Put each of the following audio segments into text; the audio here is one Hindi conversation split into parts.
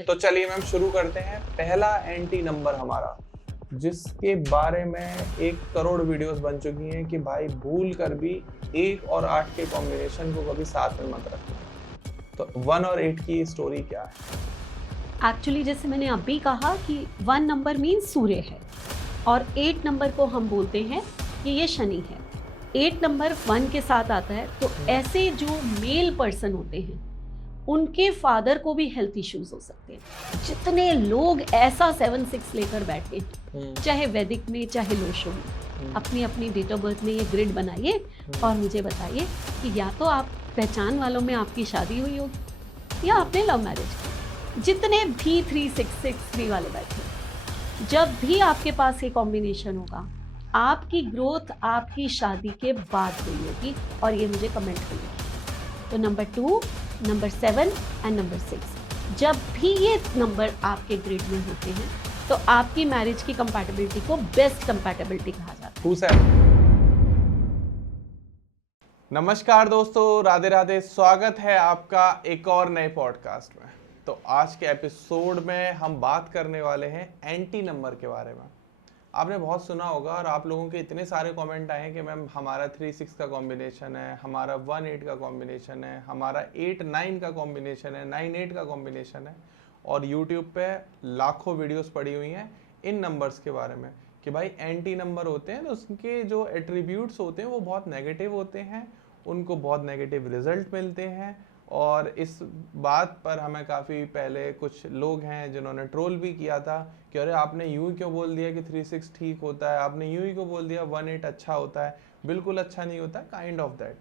तो चलिए मैम शुरू करते हैं। पहला एंटी नंबर हमारा, जिसके बारे में 1 करोड़ वीडियोस बन चुकी हैं कि भाई भूल कर भी 1 और 8 के कॉम्बिनेशन को कभी साथ में मत रखना। तो 1 और 8 की स्टोरी क्या है? एक्चुअली जैसे मैंने अभी कहा कि 1 नंबर मीन्स सूर्य है और 8 नंबर को हम बोलते हैं कि ये शनि है। 8 नंबर 1 के साथ आता है, तो ऐसे जो मेल पर्सन होते हैं उनके फादर को भी हेल्थ इश्यूज हो सकते हैं। जितने लोग ऐसा 7-6 लेकर बैठे हैं, चाहे वैदिक में चाहे लोशो में, अपनी अपनी डेट ऑफ बर्थ में ये ग्रिड बनाइए और मुझे बताइए कि या तो आप पहचान वालों में आपकी शादी हुई होगी या आपने लव मैरिज की। जितने भी 3663 वाले बैठे, जब भी आपके पास ये कॉम्बिनेशन होगा, आपकी ग्रोथ आपकी शादी के बाद हुई होगी और ये मुझे कमेंट करिए। तो नंबर 2, नंबर 7 एंड नंबर 6, जब भी ये नंबर आपके ग्रिड में होते हैं तो आपकी मैरिज की कंपैटिबिलिटी को बेस्ट कंपैटिबिलिटी कहा जाता है। नमस्कार दोस्तों, राधे राधे। स्वागत है आपका एक और नए पॉडकास्ट में। तो आज के एपिसोड में हम बात करने वाले हैं एंटी नंबर के बारे में। आपने बहुत सुना होगा और आप लोगों के इतने सारे कमेंट आए हैं कि मैम हमारा 3-6 का कॉम्बिनेशन है, हमारा 1-8 का कॉम्बिनेशन है, हमारा 8-9 का कॉम्बिनेशन है, 9-8 का कॉम्बिनेशन है। और यूट्यूब पे लाखों वीडियोस पड़ी हुई हैं इन नंबर्स के बारे में कि भाई एंटी नंबर होते हैं तो उसके जो एट्रीब्यूट्स होते हैं वो बहुत नेगेटिव होते हैं, उनको बहुत नेगेटिव रिजल्ट मिलते हैं। और इस बात पर हमें काफ़ी पहले कुछ लोग हैं जिन्होंने ट्रोल भी किया था कि अरे आपने यूं ही क्यों बोल दिया कि 3-6 ठीक होता है, आपने यूं ही क्यों बोल दिया 1-8 अच्छा होता है। बिल्कुल अच्छा नहीं होता, काइंड ऑफ दैट।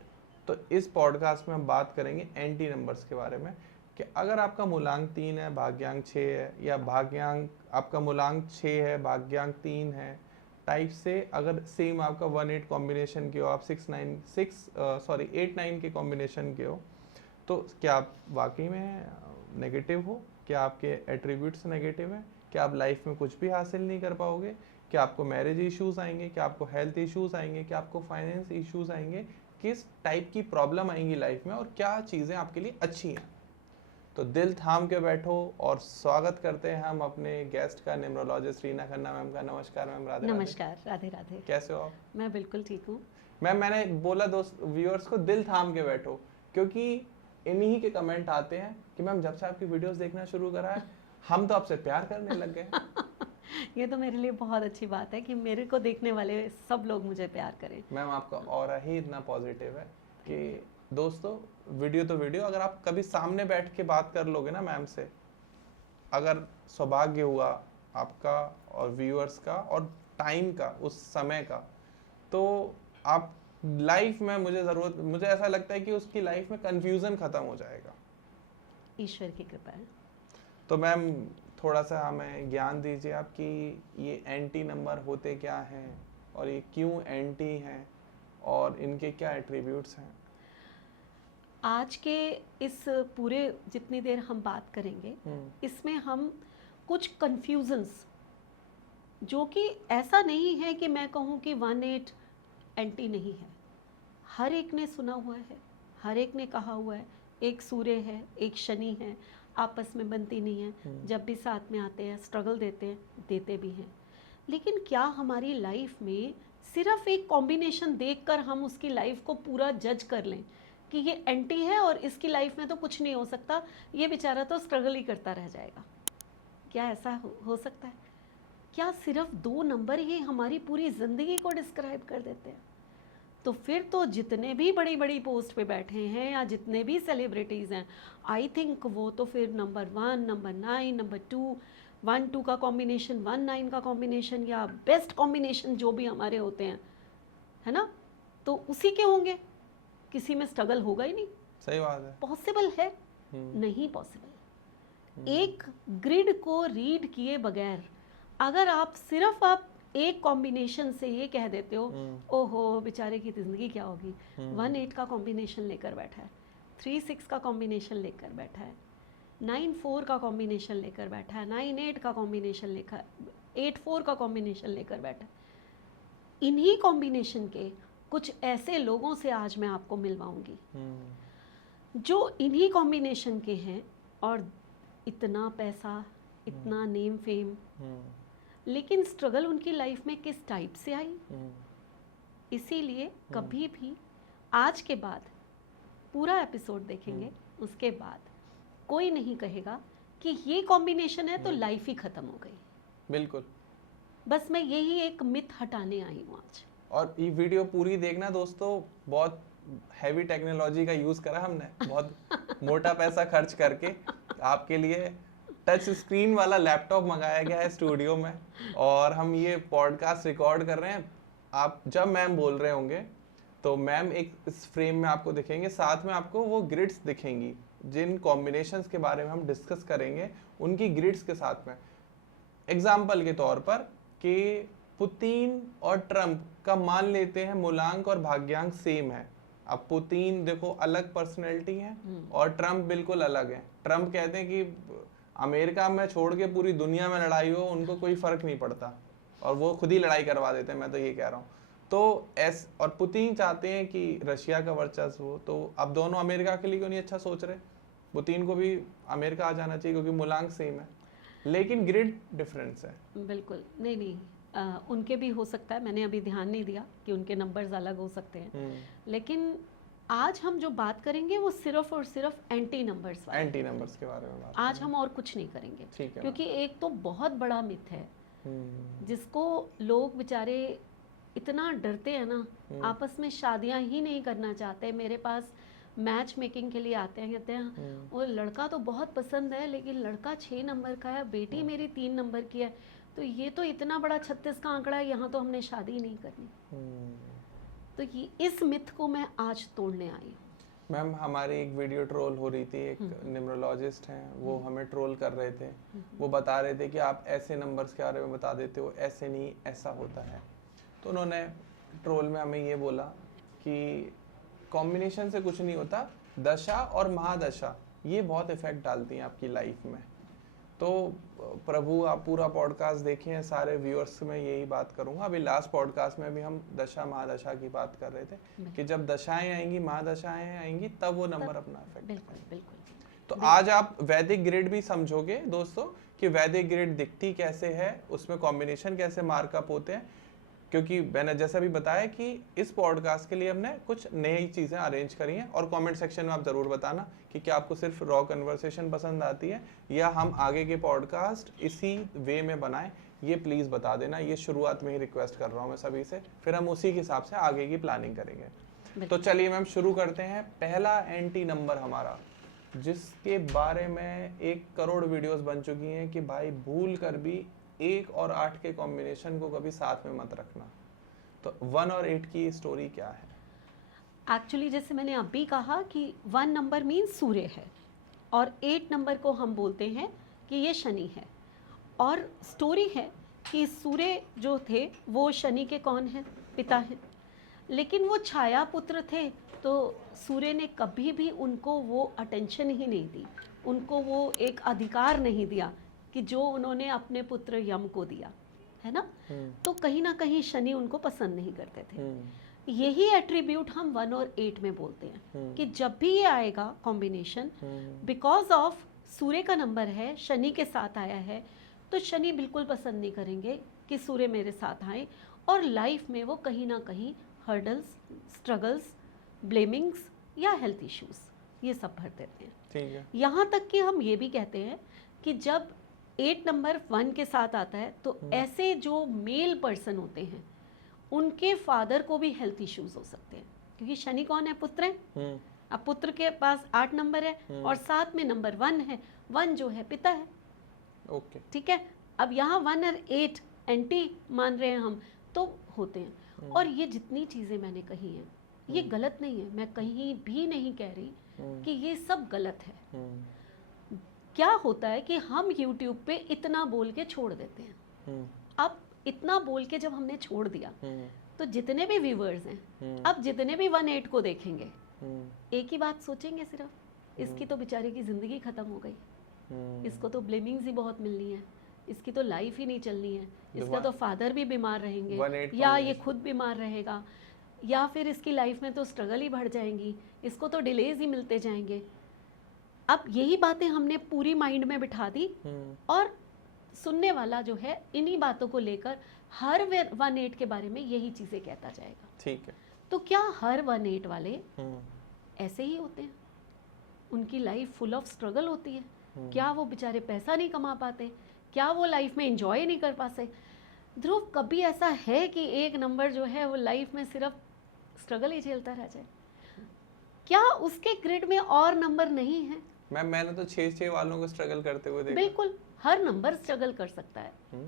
तो इस पॉडकास्ट में हम बात करेंगे एंटी नंबर्स के बारे में कि अगर आपका मूलांक 3 है, भाग्यांक 6 है, या भाग्यांक आपका मूलांक 6 है, भाग्यांक 3 है, टाइप से अगर सेम आपका 1-8 कॉम्बिनेशन के हो, आप 8-9 के कॉम्बिनेशन के हो, तो क्या आप वाकई में नेगेटिव हो? क्या आपके एट्रीब्यूट्स नेगेटिव हैं? क्या आप लाइफ में कुछ भी हासिल नहीं कर पाओगे? क्या आपको मैरिज इश्यूज आएंगे? क्या आपको हेल्थ इश्यूज आएंगे? क्या आपको फाइनेंस इश्यूज आएंगे? किस टाइप की प्रॉब्लम आएंगी लाइफ में और क्या चीज़ें आपके लिए अच्छी हैं? तो दिल थाम के बैठो और स्वागत करते हैं हम अपने गेस्ट का, न्यूमरोलॉजिस्ट रीना खन्ना मैम का। नमस्कार मैम। राधे राधे। नमस्कार, राधे राधे। कैसे हो आप? मैं बिल्कुल ठीक हूँ मैम, मैंने बोला दोस्त व्यूअर्स को दिल थाम के बैठो, क्योंकि इन्हीं के कमेंट आते हैं कि मैम जब से आपकी वीडियोस देखना शुरू करा है हम तो आपसे प्यार करने लग गए। ये तो मेरे लिए बहुत अच्छी बात है कि मेरे को देखने वाले सब लोग मुझे प्यार करें। मैम आपका ऑरा ही इतना पॉजिटिव है कि दोस्तों, वीडियो तो वीडियो, अगर आप कभी सामने बैठ के बात कर लोगे ना मैम से, अगर सौभाग्य हुआ आपका और व्यूअर्स का और टाइम का, उस समय का, तो आप लाइफ में मुझे ऐसा लगता है कि उसकी लाइफ में कंफ्यूजन खत्म हो जाएगा। ईश्वर की कृपा है। तो मैम थोड़ा सा हमें ज्ञान दीजिए आप कि ये एंटी नंबर होते क्या हैं और ये क्यों एंटी हैं और इनके क्या एट्रीब्यूट्स हैं। आज के इस पूरे जितनी देर हम बात करेंगे, इसमें हम कुछ कंफ्यूजन्स, जो कि ऐसा नहीं है कि मैं कहूँ कि 1-8 एंटी नहीं है, हर एक ने सुना हुआ है, हर एक ने कहा हुआ है। एक सूर्य है, एक शनि है, आपस में बनती नहीं है, जब भी साथ में आते हैं स्ट्रगल देते भी हैं। लेकिन क्या हमारी लाइफ में सिर्फ एक कॉम्बिनेशन देखकर हम उसकी लाइफ को पूरा जज कर लें कि ये एंटी है और इसकी लाइफ में तो कुछ नहीं हो सकता, ये बेचारा तो स्ट्रगल ही करता रह जाएगा? क्या ऐसा हो सकता है? क्या सिर्फ 2 नंबर ही हमारी पूरी ज़िंदगी को डिस्क्राइब कर देते हैं? तो फिर तो जितने भी बड़ी बड़ी पोस्ट पे बैठे हैं या जितने भी सेलिब्रिटीज़ हैं, आई थिंक वो तो फिर नंबर 1, नंबर 9, नंबर 2, 1-2 का कॉम्बिनेशन, 1-9 का कॉम्बिनेशन, या बेस्ट कॉम्बिनेशन जो भी हमारे होते हैं, है ना, तो उसी के होंगे। किसी में स्ट्रगल होगा ही नहीं। सही बात है। पॉसिबल है? नहीं पॉसिबल। एक ग्रिड को रीड किए बगैर अगर आप एक कॉम्बिनेशन से ये कह देते हो, ओहो बेचारे की ज़िंदगी क्या होगी, 1-8 का कॉम्बिनेशन लेकर बैठा है, 3-6 का कॉम्बिनेशन लेकर बैठा है, 9-4 का कॉम्बिनेशन लेकर बैठा है, 9-8 का कॉम्बिनेशन लेकर, 8-4 का कॉम्बिनेशन लेकर बैठा है। इन्हीं कॉम्बिनेशन के कुछ ऐसे लोगों से आज मैं आपको मिलवाऊंगी जो इन्हीं कॉम्बिनेशन के हैं और इतना पैसा, इतना नेम फेम, लेकिन स्ट्रगल उनकी लाइफ में किस टाइप से आई। इसीलिए कभी भी आज के बाद पूरा एपिसोड देखेंगे, उसके बाद कोई नहीं कहेगा कि ये कॉम्बिनेशन है तो लाइफ ही खत्म हो गई। बिल्कुल, बस मैं यही एक मिथ हटाने आई हूँ आज। और ये वीडियो पूरी देखना दोस्तों, बहुत हैवी टेक्नोलॉजी का यूज करा हमने, बहुत मोटा पैसा खर्च करके आपके लिए टच स्क्रीन वाला लैपटॉप मंगाया गया है स्टूडियो में, और हम ये पॉडकास्ट रिकॉर्ड कर रहे हैं। आप जब मैम बोल रहे होंगे तो मैम एक इस फ्रेम में आपको दिखेंगे, साथ में आपको वो ग्रिड्स दिखेंगी जिन कॉम्बिनेशंस के बारे में हम डिस्कस करेंगे, उनकी ग्रिड्स के साथ में। एग्जाम्पल के तौर पर कि पुतिन और ट्रम्प का मान लेते हैं मूलांक और भाग्यांक सेम है। अब पुतिन देखो अलग पर्सनैलिटी है और ट्रम्प बिल्कुल अलग है। ट्रम्प कहते हैं कि अमेरिका में छोड़ के पूरी दुनिया में लड़ाई हो उनको कोई फर्क नहीं पड़ता, और वो खुद ही लड़ाई करवा देते हैं, मैं तो ये कह रहा हूँ। तो और पुतिन चाहते हैं कि रशिया का वर्चस्व हो, तो अब दोनों अमेरिका के लिए क्यों नहीं अच्छा सोच रहे। पुतिन को भी अमेरिका आ जाना चाहिए क्योंकि मूलांक सेम है, लेकिन ग्रिड डिफरेंस है। बिल्कुल नहीं, उनके भी हो सकता है, मैंने अभी ध्यान नहीं दिया कि उनके नंबर्स अलग हो सकते हैं, लेकिन आज हम जो बात करेंगे वो सिर्फ और सिर्फ एंटी नंबर्स के बारे में बात आज हम और कुछ नहीं करेंगे, क्योंकि एक तो बहुत बड़ा मिथ है जिसको लोग बेचारे इतना डरते हैं ना, आपस में शादियां ही नहीं करना चाहते। मेरे पास मैच मेकिंग के लिए आते हैं, कहते हैं वो लड़का तो बहुत पसंद है लेकिन लड़का 6 नंबर का है, बेटी मेरी 3 नंबर की है, तो ये तो इतना बड़ा 36 का आंकड़ा है, यहाँ तो हमने शादी नहीं करनी। तो ये इस मिथ को मैं आज तोड़ने आई हूँ। मैम हमारी एक वीडियो ट्रोल हो रही थी, एक न्यूमरोलॉजिस्ट हैं, वो हमें ट्रोल कर रहे थे। वो बता रहे थे कि आप ऐसे नंबर्स के बारे में बता देते हो, ऐसे नहीं ऐसा होता है। तो उन्होंने ट्रोल में हमें ये बोला कि कॉम्बिनेशन से कुछ नहीं होता, दशा और महादशा ये बहुत इफेक्ट डालती हैं आपकी लाइफ में। तो प्रभु आप पूरा पॉडकास्ट देखें, सारे व्यूअर्स में यही बात करूंगा। अभी लास्ट पॉडकास्ट में भी हम दशा महादशा की बात कर रहे थे कि जब दशाएं आएंगी, महादशाएं आएंगी, तब वो नंबर अपना इफेक्ट करेंगे। तो आज आप वैदिक ग्रिड भी समझोगे दोस्तों कि वैदिक ग्रिड दिखती कैसे है, उसमें कॉम्बिनेशन कैसे मार्कअप होते हैं, क्योंकि मैंने जैसा भी बताया कि इस पॉडकास्ट के लिए हमने कुछ नई चीज़ें अरेंज करी हैं। और कमेंट सेक्शन में आप ज़रूर बताना कि क्या आपको सिर्फ रॉ कन्वर्सेशन पसंद आती है या हम आगे के पॉडकास्ट इसी वे में बनाएं, ये प्लीज़ बता देना। ये शुरुआत में ही रिक्वेस्ट कर रहा हूँ मैं सभी से, फिर हम उसी के हिसाब से आगे की प्लानिंग करेंगे। तो चलिए मैम शुरू करते हैं। पहला एंटी नंबर हमारा, जिसके बारे में 1 करोड़ वीडियोज़ बन चुकी हैं कि भाई भूल कर भी 1 और 8 के कॉम्बिनेशन को कभी साथ में मत रखना। तो 1 और 8 की स्टोरी क्या है? एक्चुअली जैसे मैंने अभी कहा कि 1 नंबर मीन्स सूर्य है और 8 नंबर को हम बोलते हैं कि ये शनि है। और स्टोरी है कि सूर्य जो थे वो शनि के कौन हैं? पिता हैं। लेकिन वो छाया पुत्र थे, तो सूर्य ने कभी भी उनको वो अटेंशन ही नहीं दी, उनको वो एक अधिकार नहीं दिया कि जो उन्होंने अपने पुत्र यम को दिया, है ना। तो कहीं ना कहीं शनि उनको पसंद नहीं करते थे। यही एट्रीब्यूट हम 1 और 8 में बोलते हैं कि जब भी ये आएगा कॉम्बिनेशन, बिकॉज ऑफ सूर्य का नंबर है, शनि के साथ आया है, तो शनि बिल्कुल पसंद नहीं करेंगे कि सूर्य मेरे साथ आए, और लाइफ में वो कहीं ना कहीं हर्डल्स, स्ट्रगल्स, ब्लेमिंग्स या हेल्थ इश्यूज ये सब भर देते हैं। ठीक है। यहाँ तक कि हम ये भी कहते हैं कि जब 8 नंबर 1 के साथ आता है तो ऐसे जो मेल पर्सन होते हैं उनके फादर को भी हेल्थ इश्यूज हो सकते हैं, क्योंकि शनि कौन है? पुत्र है। अब पुत्र के पास 8 नंबर है और साथ में नंबर 1 है, 1 जो है पिता है। ओके, ठीक है। अब यहाँ 1 और 8 एंटी मान रहे हैं हम, तो होते हैं। और ये जितनी चीज़ें मैंने कही हैं ये गलत नहीं है, मैं कहीं भी नहीं कह रही कि ये सब गलत है। क्या होता है कि हम YouTube पे इतना बोल के छोड़ देते हैं। अब इतना बोल के जब हमने छोड़ दिया तो जितने भी व्यूअर्स हैं, अब जितने भी 1-8 को देखेंगे, एक ही बात सोचेंगे सिर्फ, इसकी तो बेचारे की ज़िंदगी ख़त्म हो गई, इसको तो ब्लेमिंग्स ही बहुत मिलनी है, इसकी तो लाइफ ही नहीं चलनी है, इसका तो फादर भी बीमार रहेंगे या ये खुद बीमार रहेगा, या फिर इसकी लाइफ में तो स्ट्रगल ही बढ़ जाएंगी, इसको तो डिलेज ही मिलते जाएंगे। अब यही बातें हमने पूरी माइंड में बिठा दी और सुनने वाला जो है इन्हीं बातों को लेकर हर 1/8 के बारे में यही चीजें कहता जाएगा। ठीक है। तो क्या हर 1/8 वाले ऐसे ही होते हैं? उनकी लाइफ फुल ऑफ स्ट्रगल होती है? क्या वो बेचारे पैसा नहीं कमा पाते? क्या वो लाइफ में एंजॉय नहीं कर पाते? ध्रुव, कभी ऐसा है कि एक नंबर जो है वो लाइफ में सिर्फ स्ट्रगल ही झेलता रह जाए? क्या उसके ग्रिड में और नंबर नहीं है? मैम मैंने तो 6 वालों को स्ट्रगल करते हुए देखा। बिल्कुल, हर नंबर स्ट्रगल कर सकता है।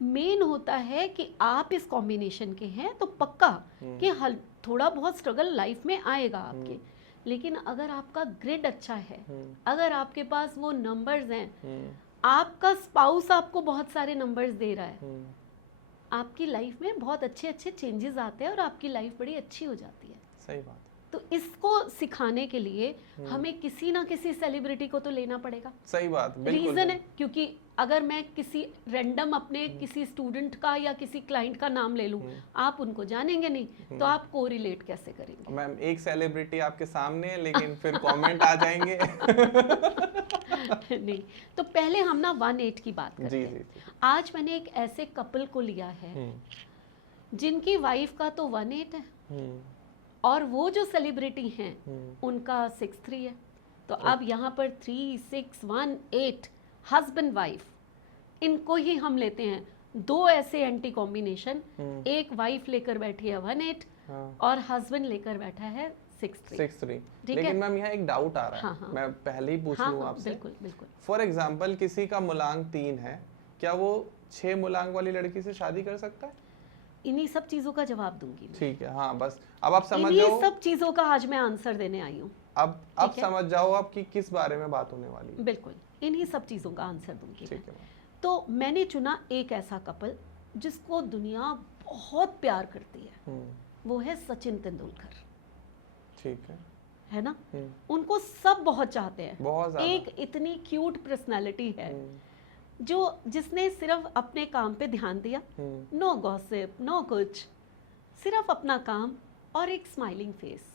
मेन होता है कि आप इस कॉम्बिनेशन के हैं तो पक्का कि थोड़ा बहुत स्ट्रगल लाइफ में आएगा आपके, लेकिन अगर आपका ग्रिड अच्छा है, अगर आपके पास वो नंबर्स हैं, आपका स्पाउस आपको बहुत सारे नंबर्स दे रहा है, आपकी लाइफ में बहुत अच्छे अच्छे चेंजेस आते हैं और आपकी लाइफ बड़ी अच्छी हो जाती है। सही बात। तो इसको सिखाने के लिए हमें किसी ना किसी सेलिब्रिटी को तो लेना पड़ेगा। सही बात, बिल्कुल। रीजन है क्योंकि अगर मैं किसी रैंडम अपने किसी स्टूडेंट का या किसी क्लाइंट का नाम ले लूं, आप उनको जानेंगे नहीं तो आप को रिलेट कैसे करेंगे? मैम एक सेलिब्रिटी आपके सामने है लेकिन फिर कमेंट आ जाएंगे। नहीं, तो पहले हम ना 1/8 की बात करते हैं। जी। आज मैंने एक ऐसे कपल को लिया है जिनकी वाइफ का तो 1/8 है और वो जो सेलिब्रिटी हैं उनका 6/3 है। तो अब यहाँ पर 3, 6, 1, 8 हस्बैंड वाइफ, इनको ही हम लेते हैं। दो ऐसे एंटी कॉम्बिनेशन, एक वाइफ लेकर बैठी है 1/8 और हस्बैंड लेकर बैठा है 6/3। लेकिन मैम यहाँ एक डाउट आ रहा है, मैं पहले ही पूछ लूँ आपसे। बिल्कुल। फॉर एग्जाम्पल किसी का मूलांक 3 है, क्या वो 6 मूलांक वाली लड़की से शादी कर सकता है? इन्हीं सब चीजों का जवाब दूंगी। ठीक है, हाँ बस अब आप समझ जाओ। इन्हीं सब चीजों का आज मैं आंसर देने आई हूँ। अब समझ जाओ आप कि किस बारे में बात होने वाली है। बिल्कुल, इन्हीं सब चीजों का आंसर दूंगी। ठीक है। तो मैंने चुना एक ऐसा कपल जिसको दुनिया बहुत प्यार करती है, वो है सचिन तेंदुलकर। ठीक है ना? उनको सब बहुत चाहते हैं, बहुत ज़्यादा। एक इतनी क्यूट पर्सनालिटी है जो जिसने सिर्फ अपने काम पे ध्यान दिया, नो गॉसिप, नो कुछ, सिर्फ अपना काम और एक स्माइलिंग फेस।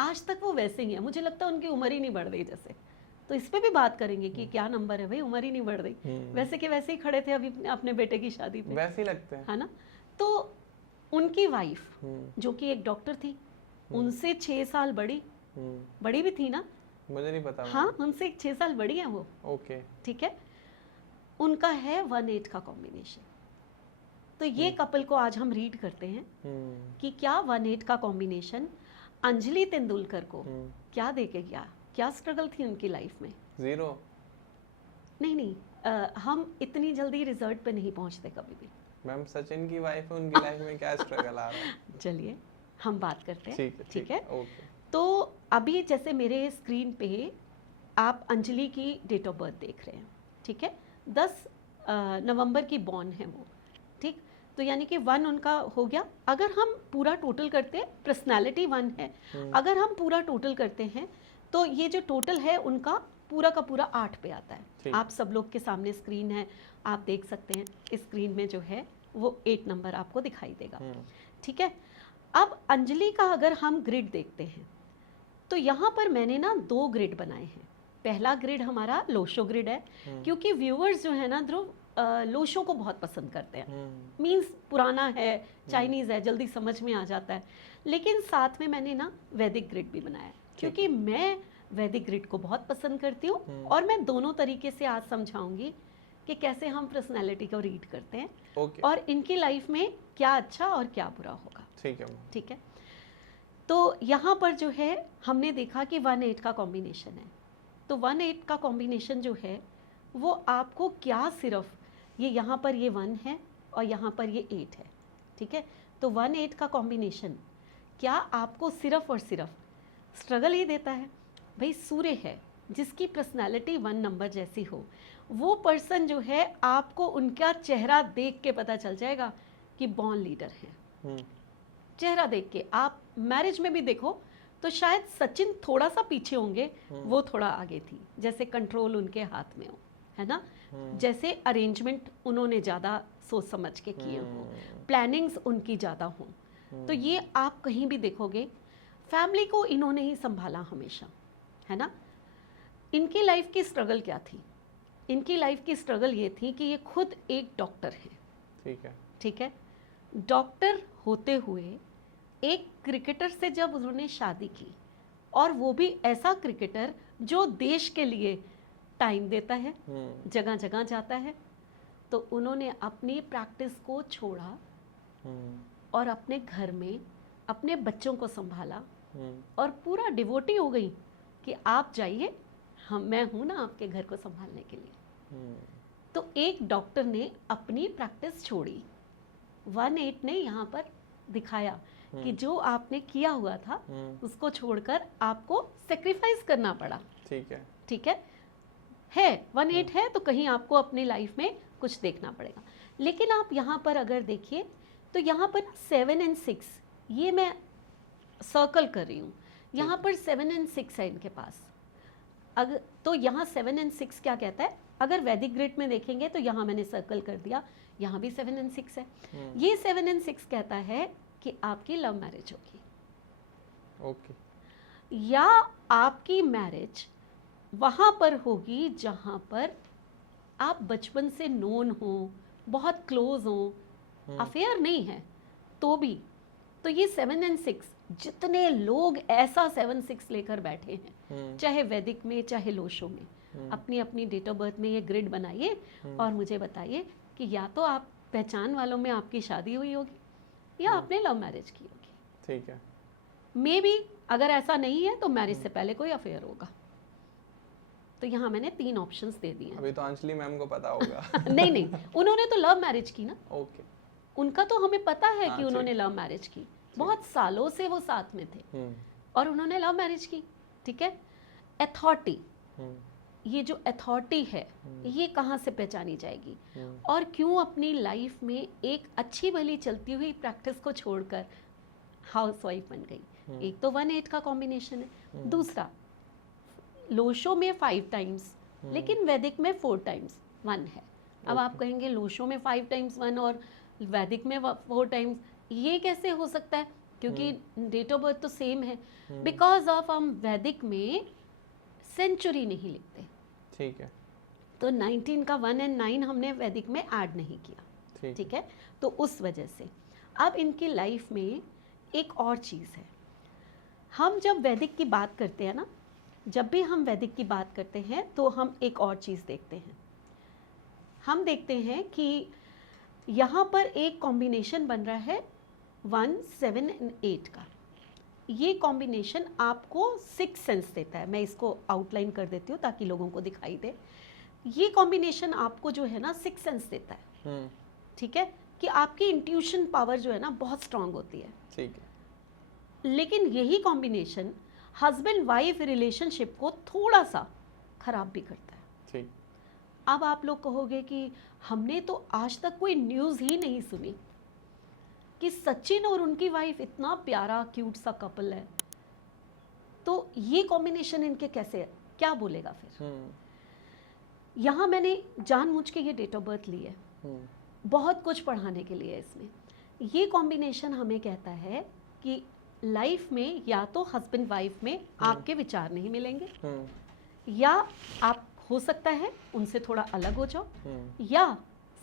आज तक वो वैसे ही है। मुझे लगता है उनकी उम्र ही नहीं बढ़ रही जैसे। तो इस पे भी बात करेंगे कि क्या नंबर है भाई, उम्र ही नहीं बढ़ रही। वैसे के वैसे ही खड़े थे अभी अपने बेटे की शादी पे, वैसे ही लगते हैं, है ना? तो उनकी वाइफ जो कि एक डॉक्टर थी, उनसे 6 साल बड़ी भी थी ना? मुझे नहीं पता। हाँ, उनसे 6 साल बड़ी है वो। ओके, ठीक है। उनका है 1/8 का कॉम्बिनेशन। तो ये कपल को आज हम रीड करते हैं कि क्या 1/8 का कॉम्बिनेशन अंजलि तेंदुलकर को क्या दे के गया, क्या स्ट्रगल थी उनकी लाइफ में। 0 नहीं, हम इतनी जल्दी रिजल्ट पे नहीं पहुंचते कभी भी। मैम सचिन की वाइफ है, उनकी लाइफ में क्या स्ट्रगल आ रहा है? चलिए हम बात करते हैं। ठीक है। ओके। तो अभी जैसे मेरे स्क्रीन पे आप अंजलि की डेट ऑफ बर्थ देख रहे हैं, ठीक है? 10 नवंबर की बॉर्न है वो, ठीक? तो यानी कि 1 उनका हो गया। अगर हम पूरा टोटल करते हैं, पर्सनालिटी 1 है, अगर हम पूरा टोटल करते हैं तो ये जो टोटल है उनका पूरा का पूरा 8 पे आता है। आप सब लोग के सामने स्क्रीन है, आप देख सकते हैं। इस स्क्रीन में जो है वो 8 नंबर आपको दिखाई देगा, ठीक है? अब अंजलि का अगर हम ग्रिड देखते हैं तो यहाँ पर मैंने ना 2 ग्रिड बनाए हैं। पहला ग्रिड हमारा लोशो ग्रिड है, क्योंकि व्यूअर्स जो है ना ध्रुव, लोशो को बहुत पसंद करते हैं। मींस पुराना है, चाइनीज़ है, जल्दी समझ में आ जाता है। लेकिन साथ में मैंने ना वैदिक ग्रिड भी बनाया, क्योंकि मैं वैदिक ग्रिड को बहुत पसंद करती हूँ और मैं दोनों तरीके से आज समझाऊंगी कि कैसे हम पर्सनैलिटी को रीड करते हैं और इनकी लाइफ में क्या अच्छा और क्या बुरा होगा। ठीक है। तो यहाँ पर जो है हमने देखा कि 1/8 का कॉम्बिनेशन है। तो 1/8 का कॉम्बिनेशन जो है वो आपको क्या सिर्फ ये यहाँ पर ये 1 है और यहाँ पर ये 8 है, ठीक है? तो 1/8 का कॉम्बिनेशन क्या आपको सिर्फ और सिर्फ स्ट्रगल ही देता है? भाई सूर्य है, जिसकी पर्सनालिटी 1 नंबर जैसी हो, वो पर्सन जो है आपको उनका चेहरा देख के पता चल जाएगा कि बॉर्न लीडर है। चेहरा देख के आप मैरिज में भी देखो तो शायद सचिन थोड़ा सा पीछे होंगे, वो थोड़ा आगे थी, जैसे कंट्रोल उनके हाथ में हो, है ना? जैसे अरेंजमेंट उन्होंने ज़्यादा सोच समझ के किए हों, प्लानिंग्स उनकी ज़्यादा हों। तो ये आप कहीं भी देखोगे, फैमिली को इन्होंने ही संभाला हमेशा, है ना? इनकी लाइफ की स्ट्रगल क्या थी? इनकी लाइफ की स्ट्रगल ये थी कि ये खुद एक डॉक्टर है। ठीक है। ठीक है, डॉक्टर होते हुए एक क्रिकेटर से जब उन्होंने शादी की, और वो भी ऐसा क्रिकेटर जो देश के लिए टाइम देता है, जगह जगह जाता है, तो उन्होंने अपनी प्रैक्टिस को छोड़ा और अपने घर में अपने बच्चों को संभाला और पूरा डिवोटी हो गई कि आप जाइए, मैं हूं ना आपके घर को संभालने के लिए। तो एक डॉक्टर ने अपनी प्रैक्टिस छोड़ी। 1-8 ने यहाँ पर दिखाया कि जो आपने किया हुआ था उसको छोड़कर आपको सेक्रीफाइस करना पड़ा। ठीक है। ठीक है 1-8 है तो कहीं आपको अपनी लाइफ में कुछ देखना पड़ेगा। लेकिन आप यहाँ पर अगर देखिए तो यहाँ पर 7 और 6, ये मैं सर्कल कर रही हूँ, यहाँ पर 7 और 6 है इनके पास। अगर तो यहाँ 7 और 6 क्या कहता है, अगर वैदिक ग्रिड में देखेंगे तो यहाँ मैंने सर्कल कर दिया, यहाँ भी 7 और 6 है। ये 7 और 6 कहता है कि आपकी लव मैरिज होगी। ओके। या आपकी मैरिज वहाँ पर होगी जहाँ पर आप बचपन से नोन हो, बहुत क्लोज हो, अफेयर नहीं है तो भी। तो ये 7 और 6, जितने लोग ऐसा 7-6 लेकर बैठे हैं, चाहे वैदिक में चाहे लोशो में, अपनी अपनी डेट ऑफ बर्थ में ये ग्रिड बनाइए और मुझे बताइए कि या तो आप पहचान वालों में आपकी शादी हुई होगी या आपने लव मैरिज की होगी। ठीक है। मे बी अगर ऐसा नहीं है तो मैरिज से पहले कोई अफेयर होगा। तो यहाँ मैंने 3 ऑप्शंस दे दिए। अभी तो अंजलि मैम को पता होगा। नहीं, उन्होंने तो लव मैरिज की ना। ओके। उनका तो हमें पता है कि उन्होंने लव मैरिज की, बहुत सालों से वो साथ में थे और उन्होंने लव मैरिज की। ठीक है। अथॉरिटी, ये जो अथॉरिटी है ये कहाँ से पहचानी जाएगी और क्यों अपनी लाइफ में एक अच्छी भली चलती हुई प्रैक्टिस को छोड़कर हाउसवाइफ बन गई। एक तो 1-8 का कॉम्बिनेशन है, दूसरा लोशो में 5 टाइम्स लेकिन वैदिक में 4 टाइम्स 1 है। अब आप कहेंगे लोशो में 5 टाइम्स 1 और वैदिक में 4 टाइम्स, ये कैसे हो सकता है? क्योंकि डेट ऑफ बर्थ तो सेम है। बिकॉज ऑफ हम वैदिक में सेंचुरी नहीं लिखते। ठीक है। तो 19 का 1 और 9 हमने वैदिक में ऐड नहीं किया। ठीक है। तो उस वजह से अब इनकी लाइफ में एक और चीज़ है। हम जब वैदिक की बात करते हैं ना, जब भी हम वैदिक की बात करते हैं तो हम एक और चीज़ देखते हैं। हम देखते हैं कि यहाँ पर एक कॉम्बिनेशन बन रहा है 1, 7 और 8 का। ये कॉम्बिनेशन आपको 6 सेंस देता है। मैं इसको आउटलाइन कर देती हूँ ताकि लोगों को दिखाई दे। ये कॉम्बिनेशन आपको जो है ना 6 सेंस देता है। ठीक है, कि आपकी इंट्यूशन पावर जो है ना बहुत स्ट्रांग होती है। ठीक है। लेकिन यही कॉम्बिनेशन हस्बैंड वाइफ रिलेशनशिप को थोड़ा सा खराब भी करता है। ठीक। अब आप लोग कहोगे कि हमने तो आज तक कोई न्यूज़ ही नहीं सुनी कि सचिन और उनकी वाइफ इतना प्यारा क्यूट सा कपल है, तो ये कॉम्बिनेशन इनके कैसे है, क्या बोलेगा फिर? यहाँ मैंने जानबूझ के ये डेट ऑफ बर्थ ली है, बहुत कुछ पढ़ाने के लिए इसमें। ये कॉम्बिनेशन हमें कहता है कि लाइफ में या तो हस्बैंड वाइफ में आपके विचार नहीं मिलेंगे, या आप हो सकता है उनसे थोड़ा अलग हो जाओ, या